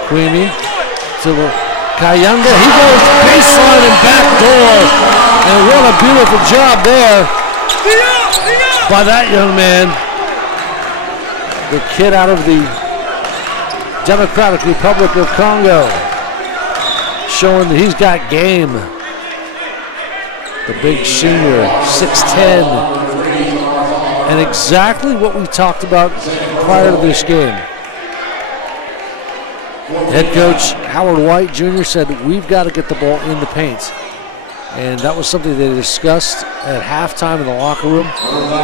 Queenie to Kayanga. He goes baseline and back door. And what a beautiful job there by that young man. The kid out of the Democratic Republic of Congo. Showing that he's got game. The big senior, 6'10". And exactly what we talked about prior to this game. Head coach Howard White Jr. said, we've got to get the ball in the paint. And that was something they discussed at halftime in the locker room.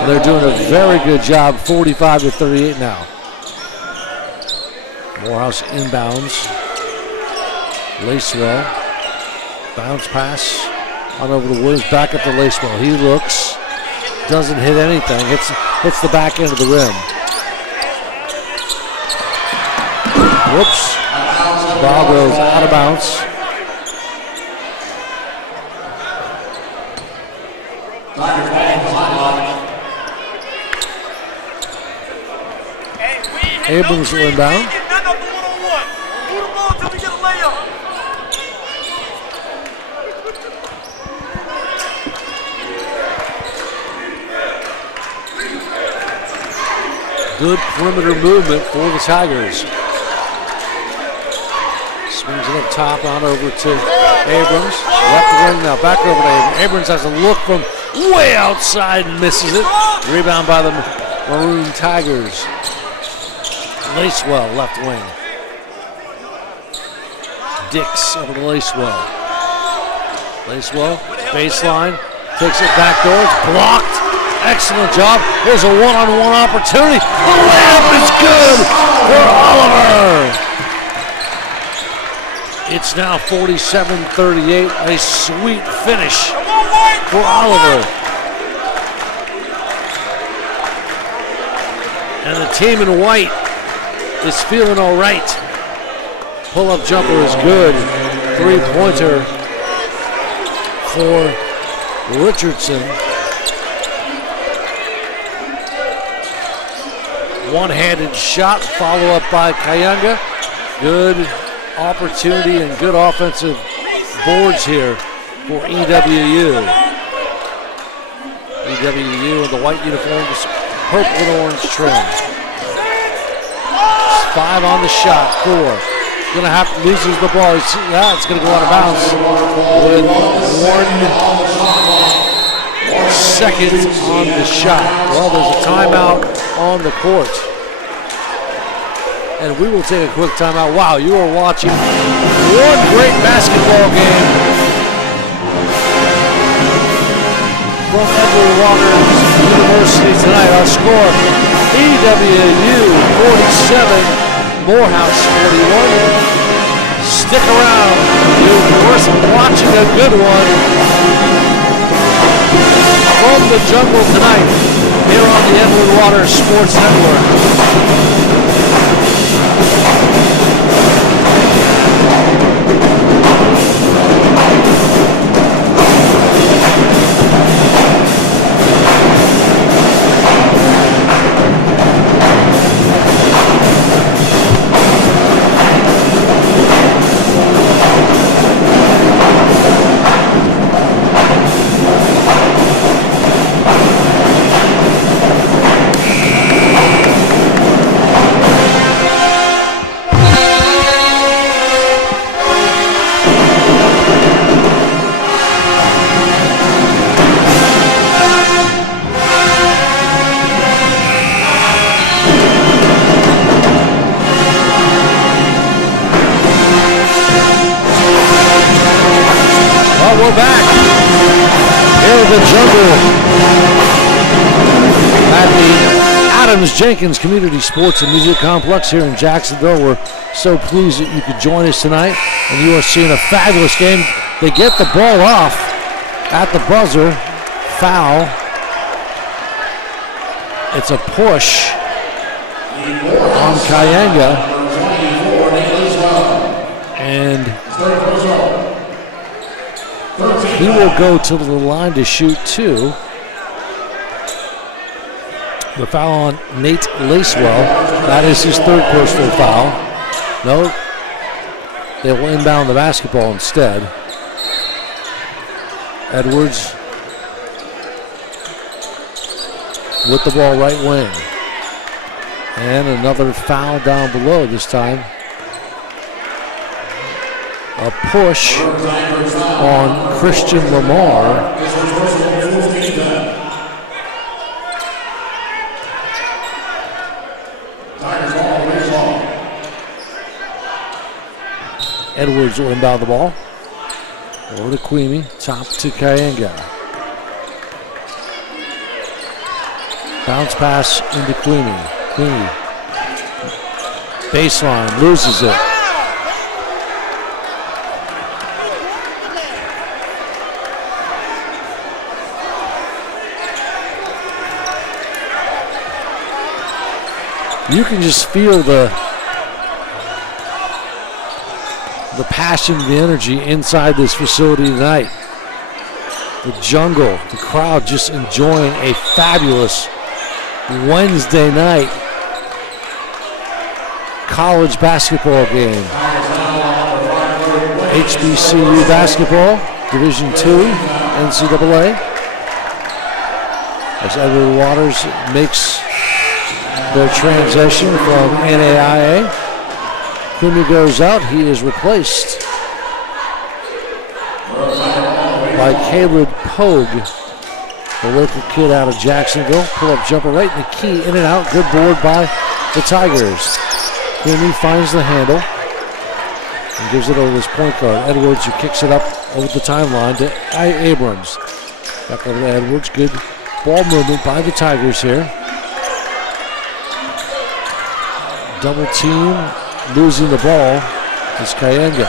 They're doing a very good job, 45-38 now. Morehouse inbounds. Lacewell. Bounce pass on over to Williams, back up to Lacewell. He looks, doesn't hit anything, hits the back end of the rim. Whoops. Ball goes out of bounds. Abrams will inbound. Good perimeter movement for the Tigers. Swings it up top, on over to Abrams. Left wing now, back over to Abrams. Abrams has a look from way outside and misses it. Rebound by the Maroon Tigers. Lacewell, left wing. Dix over to Lacewell. Lacewell, baseline, takes it back door, it's blocked. Excellent job. Here's a one-on-one opportunity. The layup is good for Oliver. It's now 47-38. A sweet finish for Oliver. And the team in white is feeling all right. Pull-up jumper is good. Three-pointer for Richardson. One-handed shot, follow-up by Kayanga. Good opportunity and good offensive boards here for EWU. EWU in the white uniforms, purple and orange trim. 5 on the shot, 4. Gonna have to loses the ball. It's gonna go out of bounds with 1 second on the shot. Well, there's a timeout on the court. And we will take a quick timeout. Wow, you are watching one great basketball game from Edward Waters University tonight. Our score, EWU 47, Morehouse 41. Stick around. You're watching a good one from the jungle tonight here on the Edward Waters Sports Network. we're back here in the jungle at the Adams Jenkins Community Sports and Music Complex here in Jacksonville. We're so pleased that you could join us tonight, and you are seeing a fabulous game. They get the ball off at the buzzer. Foul. It's a push on Kayanga, and he will go to the line to shoot two. The foul on Nate Lacewell. That is his third personal foul. No, they will inbound the basketball instead. Edwards with the ball right wing. And another foul down below this time. A push on Christian Lamar. Edwards will inbound the ball. Over to Queemy, top to Kayanga. Bounce pass into Queemy. Queemy. Baseline, loses it. You can just feel the passion, the energy inside this facility tonight. The jungle, the crowd just enjoying a fabulous Wednesday night college basketball game. HBCU basketball, Division II, NCAA. As Edward Waters makes their transition from NAIA. Queemy goes out. He is replaced by Caleb Pogue, the local kid out of Jacksonville. Pull-up jumper right in the key, in and out. Good board by the Tigers. Queemy finds the handle and gives it over to his point guard, Edwards, who kicks it up over the timeline to Abrams. Back over to Edwards. Good ball movement by the Tigers here. Double team. Losing the ball is Kayanga.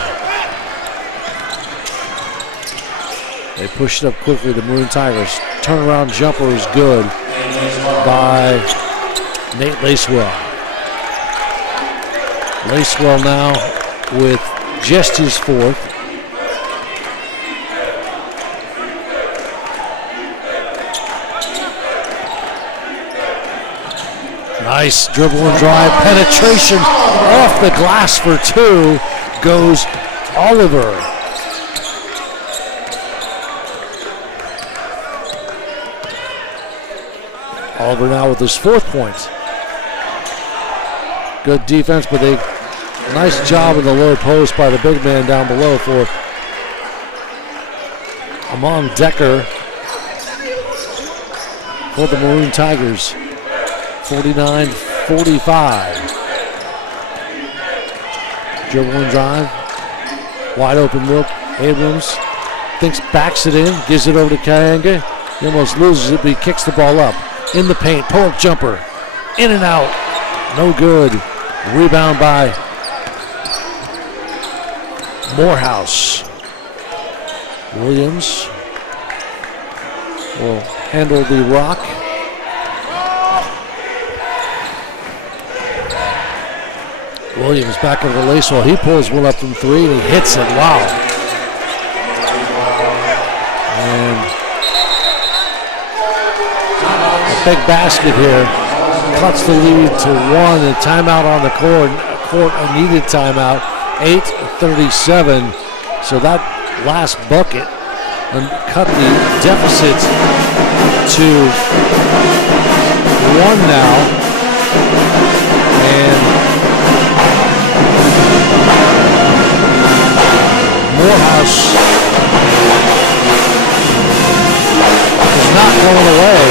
They push it up quickly, the Maroon Tigers. Turnaround jumper is good by Nate Lacewell. Lacewell now with just his fourth. Nice dribble and drive, penetration off the glass for two, goes Oliver. Oliver now with his fourth point. Good defense, but a nice job in the low post by the big man down below for Amon Decker for the Maroon Tigers. 49-45. Dribble and drive. Wide open look. Abrams backs it in, gives it over to Kayanga. He almost loses it, but he kicks the ball up. In the paint, pull-up jumper. In and out. No good. Rebound by Morehouse. Williams will handle the rock. Williams back over Lacewell. He pulls one up from three and he hits it. Wow. And a big basket here. Cuts the lead to one. A timeout on the court. A needed timeout. 8:37. So that last bucket cut the deficit to one now. And Morehouse is not going away.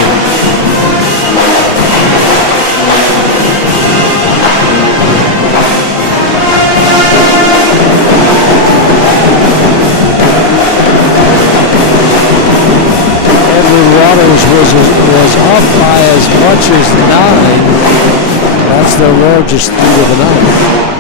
is up by as much as 9. That's their largest lead of the night.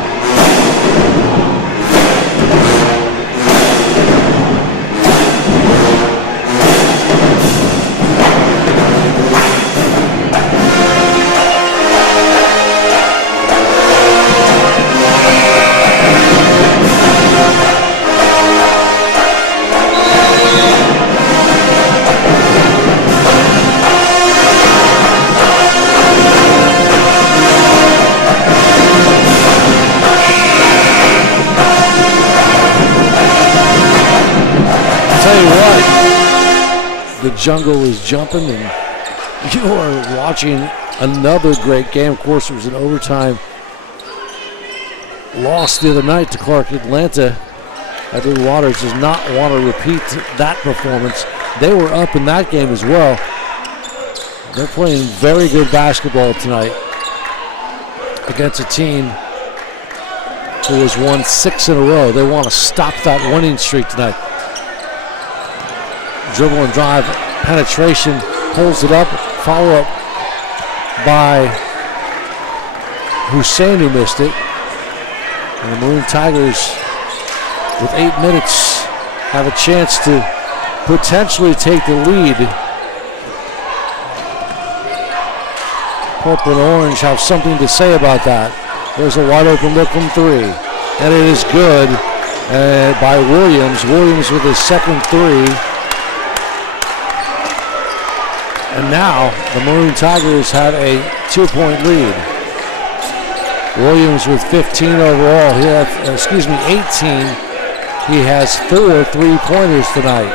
Tell you what, the jungle is jumping, and you are watching another great game. Of course, it was an overtime loss the other night to Clark Atlanta. Edward Waters does not want to repeat that performance. They were up in that game as well. They're playing very good basketball tonight against a team who has won 6 in a row. They want to stop that winning streak tonight. Dribble and drive, penetration, pulls it up, follow up by Hussein, who missed it. And the Maroon Tigers, with 8 minutes, have a chance to potentially take the lead. Purple and orange have something to say about that. There's a wide open look from 3, and it is good by Williams. Williams with his second 3. And now the Maroon Tigers have a 2-point lead. Williams with 15 overall. 18. He has 4 3-pointers tonight.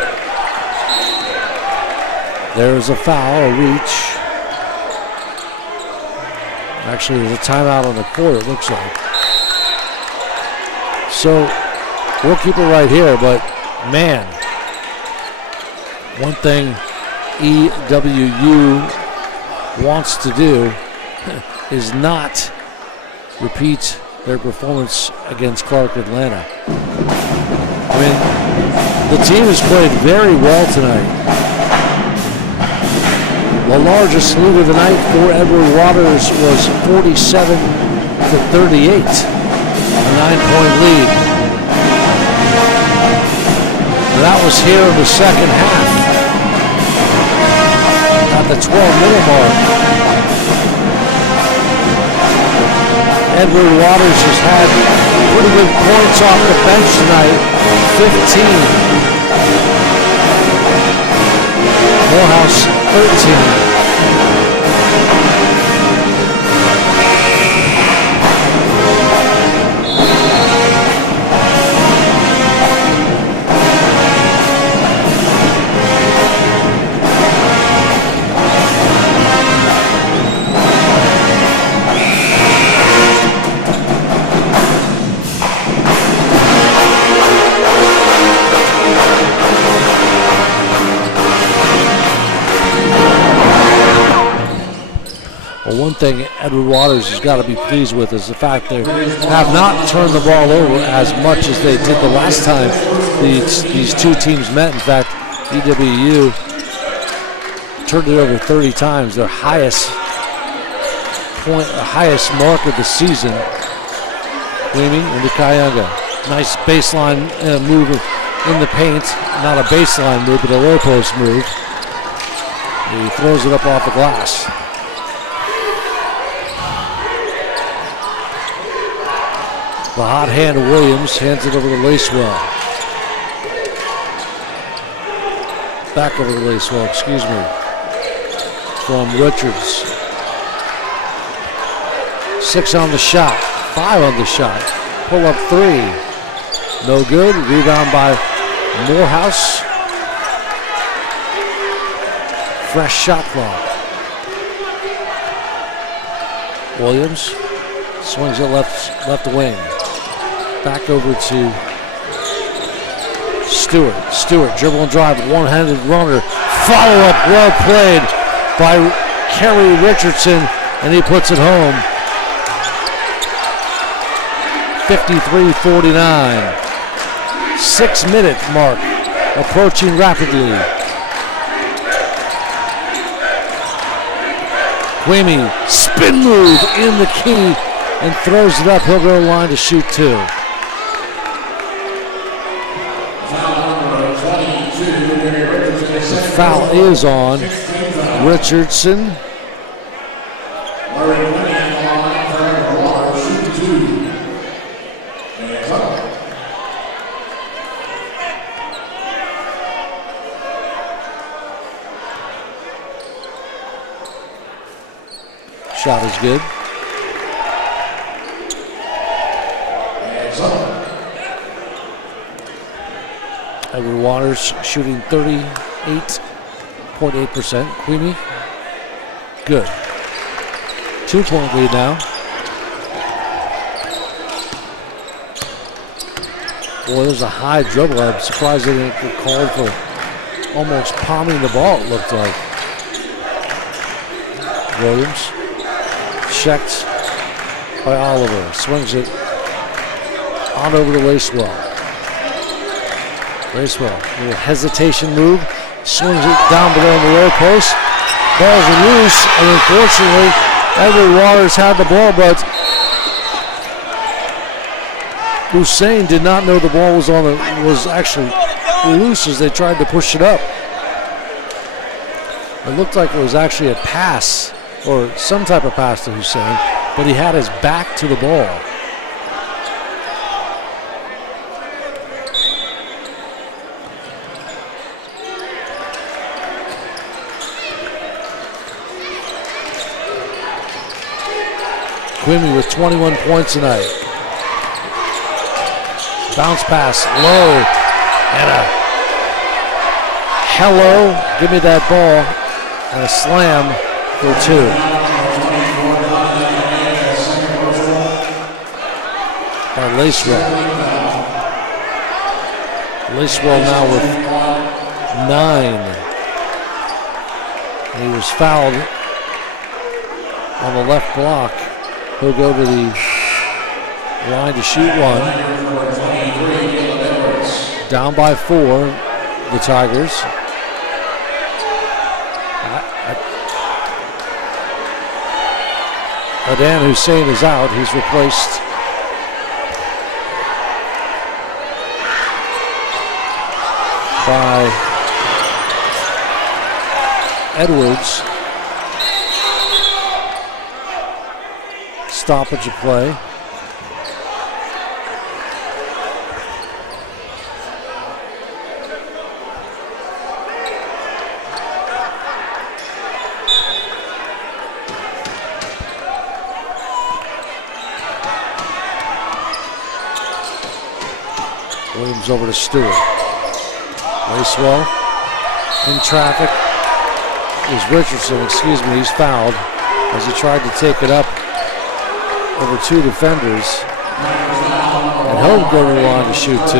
There's a foul, a reach. Actually, there's a timeout on the court, it looks like. So we'll keep it right here, but man, one thing EWU wants to do is not repeat their performance against Clark Atlanta. I mean, the team has played very well tonight. The largest lead of the night for Edward Waters was 47-38, a 9-point lead. And that was here in the second half. At the 12-minute mark. Edward Waters has had pretty good points off the bench tonight, 15. Morehouse, 13. One thing Edward Waters has got to be pleased with is the fact they have not turned the ball over as much as they did the last time these two teams met. In fact, EWU turned it over 30 times, their highest mark of the season. Leeming into Kayunga. Nice baseline move in the paint. Not a baseline move, but a low post move. He throws it up off the glass. The hot hand of Williams hands it over to Lacewell. Back over to Lacewell, excuse me. From Richards. 6 on the shot, 5 on the shot. Pull up 3. No good. Rebound by Morehouse. Fresh shot clock. Williams swings it left wing. Back over to Stewart. Stewart, dribble and drive, one-handed runner. Follow-up, well played by Kerry Richardson, and he puts it home. 53-49. 6-minute mark, approaching rapidly. Queemy, spin move in the key and throws it up. He'll go to the line to shoot 2. The foul is on Richardson. Shot is good. Edward Waters shooting 38.8%. Queemy, good. 2-point lead now. Boy, there's a high dribble. I'm surprised they didn't get called for almost palming the ball, it looked like. Williams. Checked by Oliver. Swings it on over to Lacewell. Lacewell, a little hesitation move. Swings it down below in the low post. Ball's loose, and unfortunately, Edward Waters had the ball, but Hussein did not know the ball was actually loose as they tried to push it up. It looked like it was actually a pass, or some type of pass to Hussein, but he had his back to the ball. Queemy with 21 points tonight. Bounce pass, low, and a hello, give me that ball, and a slam for 2. By Lacewell. Lacewell now with 9. He was fouled on the left block. He'll go to the line to shoot 1. Down by 4, the Tigers. Adan Hussein is out. He's replaced by Edwards. Stoppage of play. Williams over to Stewart. Lacewell in traffic is Richardson, he's fouled as he tried to take it up over 2 defenders. And he'll go to the line to shoot 2.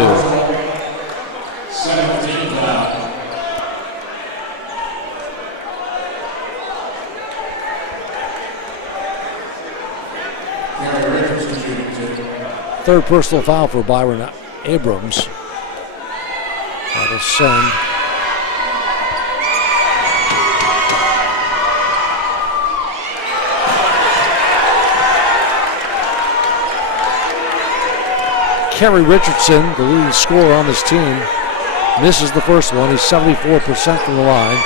Third personal foul for Byron Abrams. That'll send Kerry Richardson, the leading scorer on this team, misses the first one. He's 74% from the line,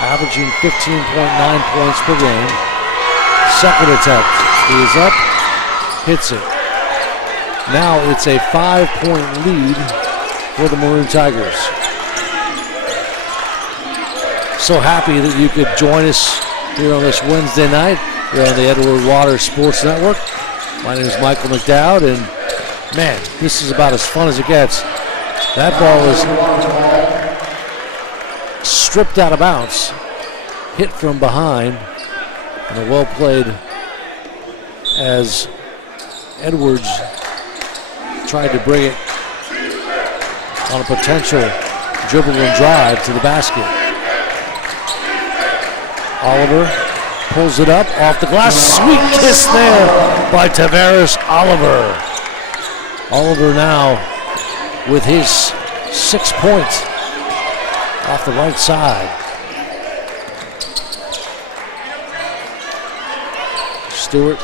averaging 15.9 points per game. Second attempt, he is up, hits it. Now it's a 5-point lead for the Maroon Tigers. So happy that you could join us here on this Wednesday night here on the Edward Waters Sports Network. My name is Michael McDowd, and man, this is about as fun as it gets. That ball is stripped out of bounds, hit from behind, and a well played as Edwards tried to bring it on a potential dribble and drive to the basket. Oliver pulls it up off the glass. Sweet kiss there by Tavares Oliver. Oliver now with his 6 points off the right side. Stewart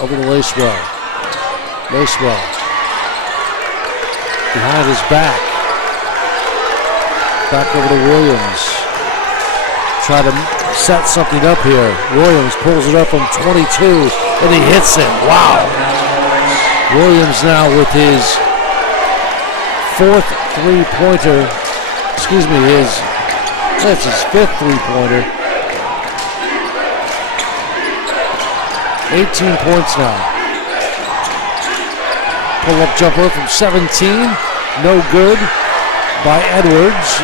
over to Lacewell. Lacewell behind his back. Back over to Williams. Try to set something up here. Williams pulls it up from 22 and he hits it. Wow. Williams now with his fourth three-pointer. Excuse me, that's his fifth three-pointer. 18 points now. Pull-up jumper from 17. No good by Edwards.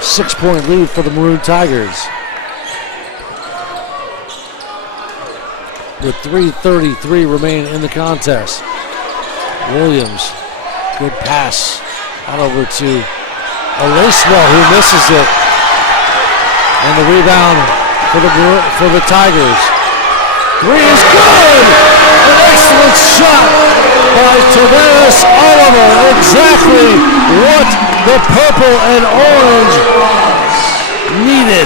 Six-point lead for the Maroon Tigers. With 3:33 remaining in the contest. Williams, good pass out over to Lacewell, who misses it. And the rebound for the Tigers. Three is good! An excellent shot by Tavares Oliver. Exactly what the purple and orange needed.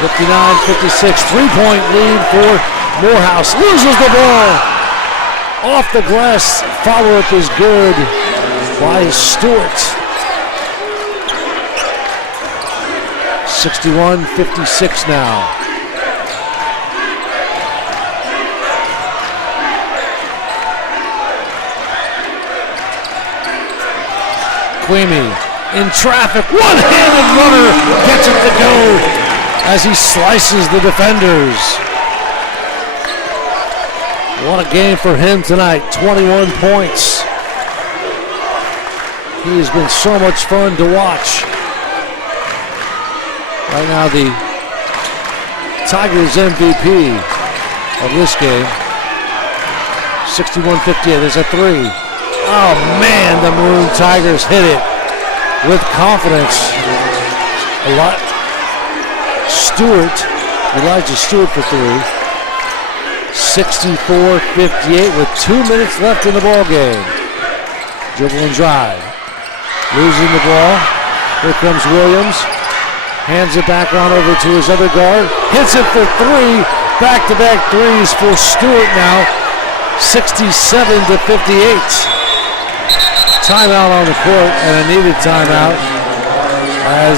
59-56, three-point lead for Morehouse. Loses the ball. Off the glass, follow-up is good by Stewart. 61-56 now. Queemy in traffic, one-handed runner gets it to go as he slices the defenders. What a game for him tonight, 21 points. He has been so much fun to watch. Right now the Tigers MVP of this game. 61-58, there's a three. Oh man, the Maroon Tigers hit it with confidence. Elijah Stewart for three. 64-58 with 2 minutes left in the ball game. Dribble and drive. Losing the ball. Here comes Williams. Hands it back on over to his other guard. Hits it for three. Back-to-back threes for Stewart now. 67-58. Timeout on the court, and a needed timeout as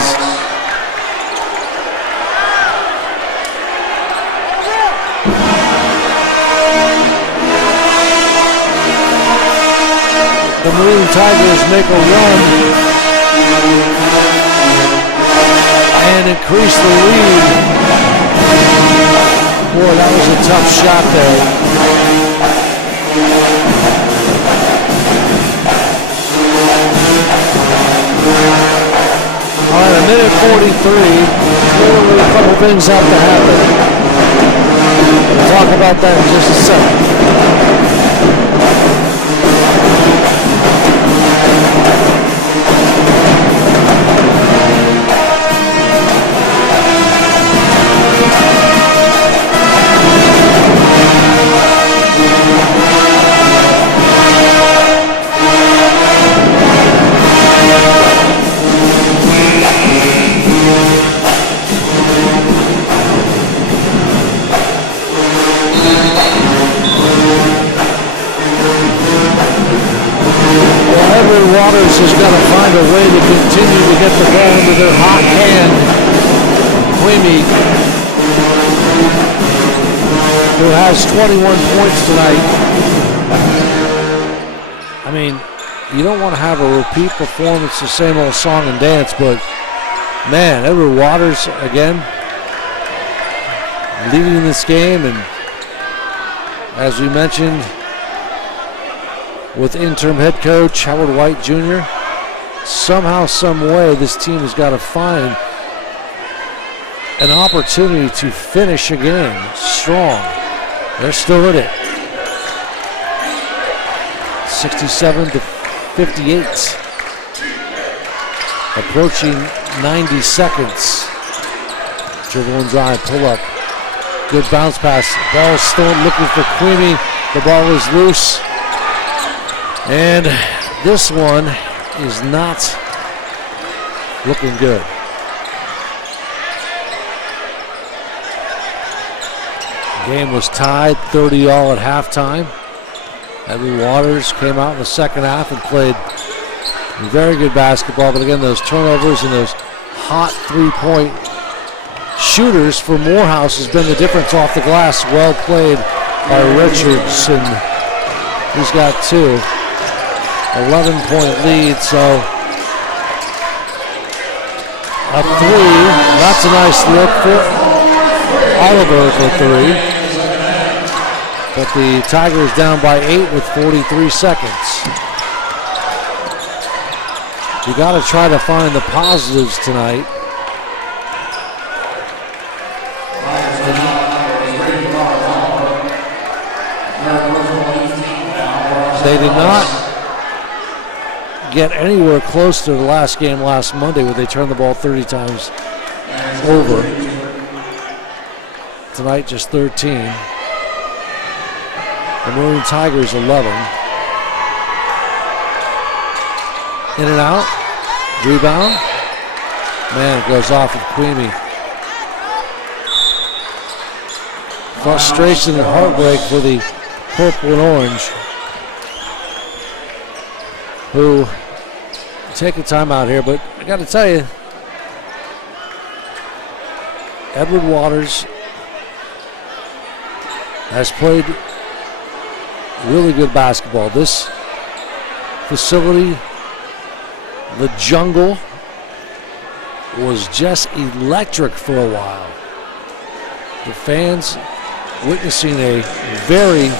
the Maroon Tigers make a run and increase the lead. Boy, that was a tough shot there. All right, a minute 43. Clearly a couple things have to happen. We'll talk about that in just a second. Waters has got to find a way to continue to get the ball into their hot hand. Queemy, who has 21 points tonight. I mean, you don't want to have a repeat performance, the same old song and dance, but man, Edward Waters again leading this game, and as we mentioned, with interim head coach Howard White Jr. Somehow, some way, this team has got to find an opportunity to finish a game strong. They're still in it. 67-58. Approaching 90 seconds. Dribble and drive, pull up. Good bounce pass. Ball still looking for Queemy. The ball is loose. And this one is not looking good. The game was tied 30-all at halftime. Edward Waters came out in the second half and played very good basketball, but again, those turnovers and those hot three-point shooters for Morehouse has been the difference off the glass. Well played by Richardson. He's got 2. 11-point lead, so a 3. That's a nice look for Oliver for 3. But the Tigers down by 8 with 43 seconds. You got to try to find the positives tonight. They did not get anywhere close to the last game last Monday where they turned the ball 30 times over. Tonight just 13. The Maroon Tigers 11. In and out. Rebound. Man, it goes off of Queemy. Frustration and heartbreak for the purple and orange, who take a timeout here, but I got to tell you, Edward Waters has played really good basketball. This facility, the jungle, was just electric for a while. The fans witnessing a very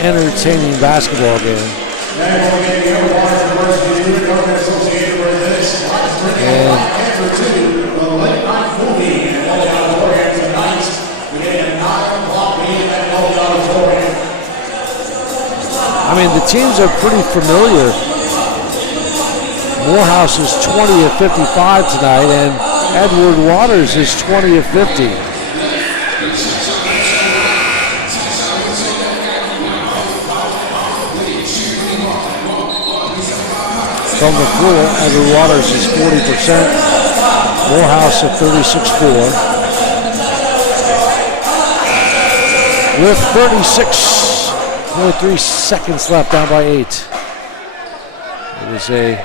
entertaining basketball game. And I mean, the teams are pretty familiar. Morehouse is 20 of 55 tonight, and Edward Waters is 20 of 50. From the floor, Edward Waters is 40%. Morehouse at 36-4. With 36.3 seconds left, down by 8. It is a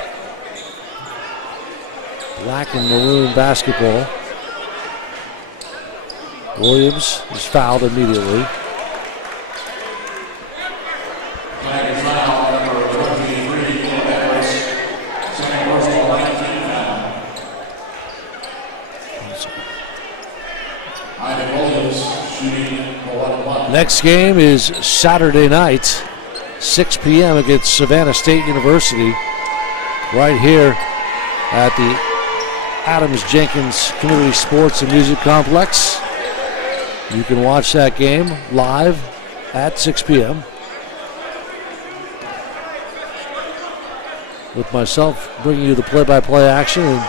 black and maroon basketball. Williams is fouled immediately. Next game is Saturday night, 6 p.m. against Savannah State University, right here at the Adams Jenkins Community Sports and Music Complex. You can watch that game live at 6 p.m. with myself bringing you the play-by-play action, and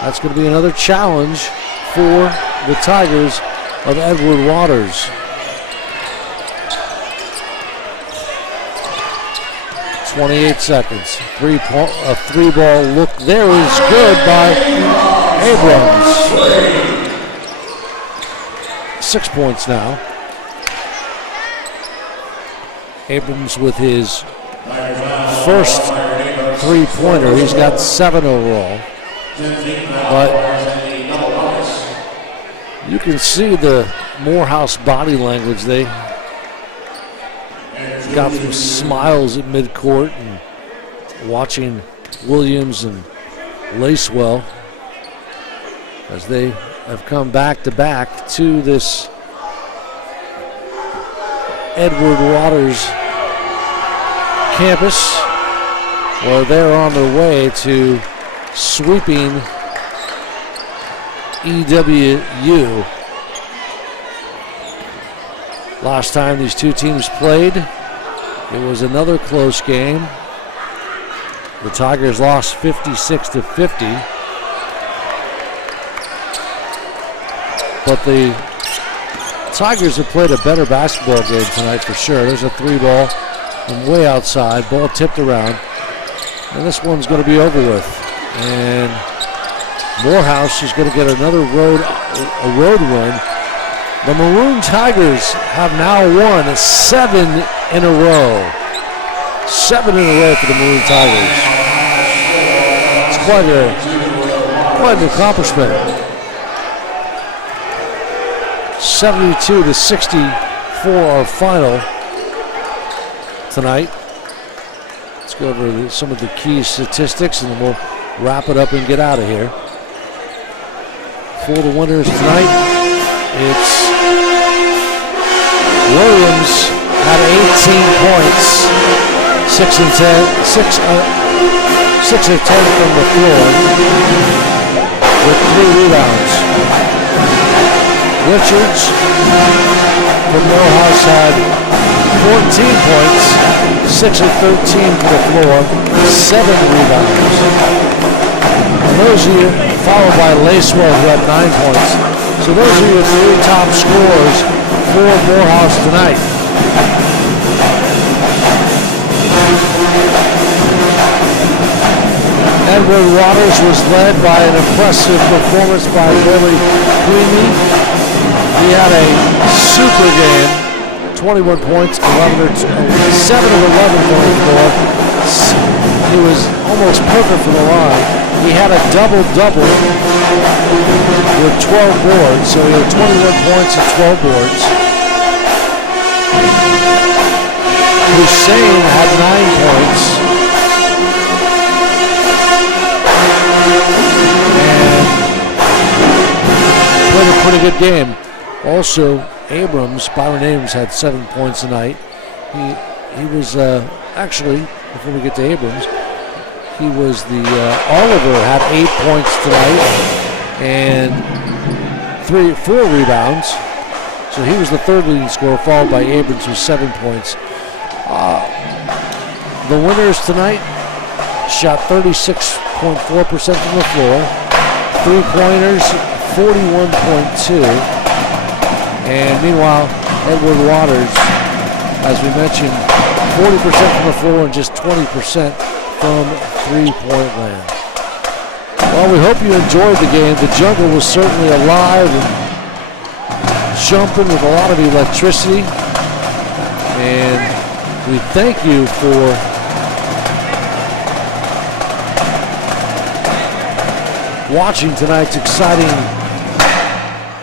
that's going to be another challenge for the Tigers of Edward Waters. 28 seconds. A three-ball look there is good by Abrams. 6 points now. Abrams with his first three-pointer. He's got 7 overall. But you can see the Morehouse body language. They got some smiles at midcourt and watching Williams and Lacewell as they have come back to back to this Edward Waters campus, where they're on their way to sweeping EWU. Last time these two teams played, it was another close game. The Tigers lost 56-50. But the Tigers have played a better basketball game tonight for sure. There's a three ball from way outside, ball tipped around. And this one's going to be over with. And Morehouse is going to get another road win. The Maroon Tigers have now won 7 in a row. 7 in a row for the Maroon Tigers. It's quite an accomplishment. 72-64 our final tonight. Let's go over some of the key statistics and then we'll wrap it up and get out of here. For the winners tonight, it's Williams had 18 points, 6 of 10 from the floor with 3 rebounds. Richards from Morehouse had 14 points, 6 of 13 from the floor, 7 rebounds. And those are followed by Lacewell, who had 9 points. So those are your 3 top scorers for Morehouse tonight. Edward Waters was led by an impressive performance by Billy Queenie. He had a super game, 21 points, 7 of 11 from the floor. He was almost perfect from the line. He had a double-double with 12 boards, so he had 21 points and 12 boards. Hussein had 9 points. And played a pretty good game. Also, Byron Abrams had 7 points tonight. He was actually, before we get to Abrams, he was Oliver had 8 points tonight and 4 rebounds. So he was the third leading scorer, followed by Abrams with 7 points. The winners tonight shot 36.4% from the floor, 3-pointers 41.2, and meanwhile Edward Waters, as we mentioned, 40% from the floor and just 20% from 3-point land. Well, we hope you enjoyed the game. The jungle was certainly alive and jumping with a lot of electricity, and we thank you for watching tonight's exciting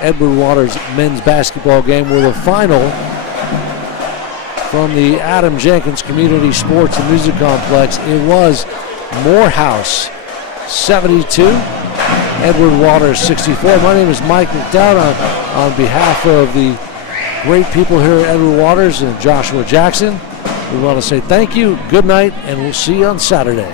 Edward Waters men's basketball game with a final from the Adam Jenkins Community Sports and Music Complex. It was Morehouse 72, Edward Waters 64. My name is Mike McDowd. On behalf of the great people here at Edward Waters and Joshua Jackson, we want to say thank you, good night, and we'll see you on Saturday.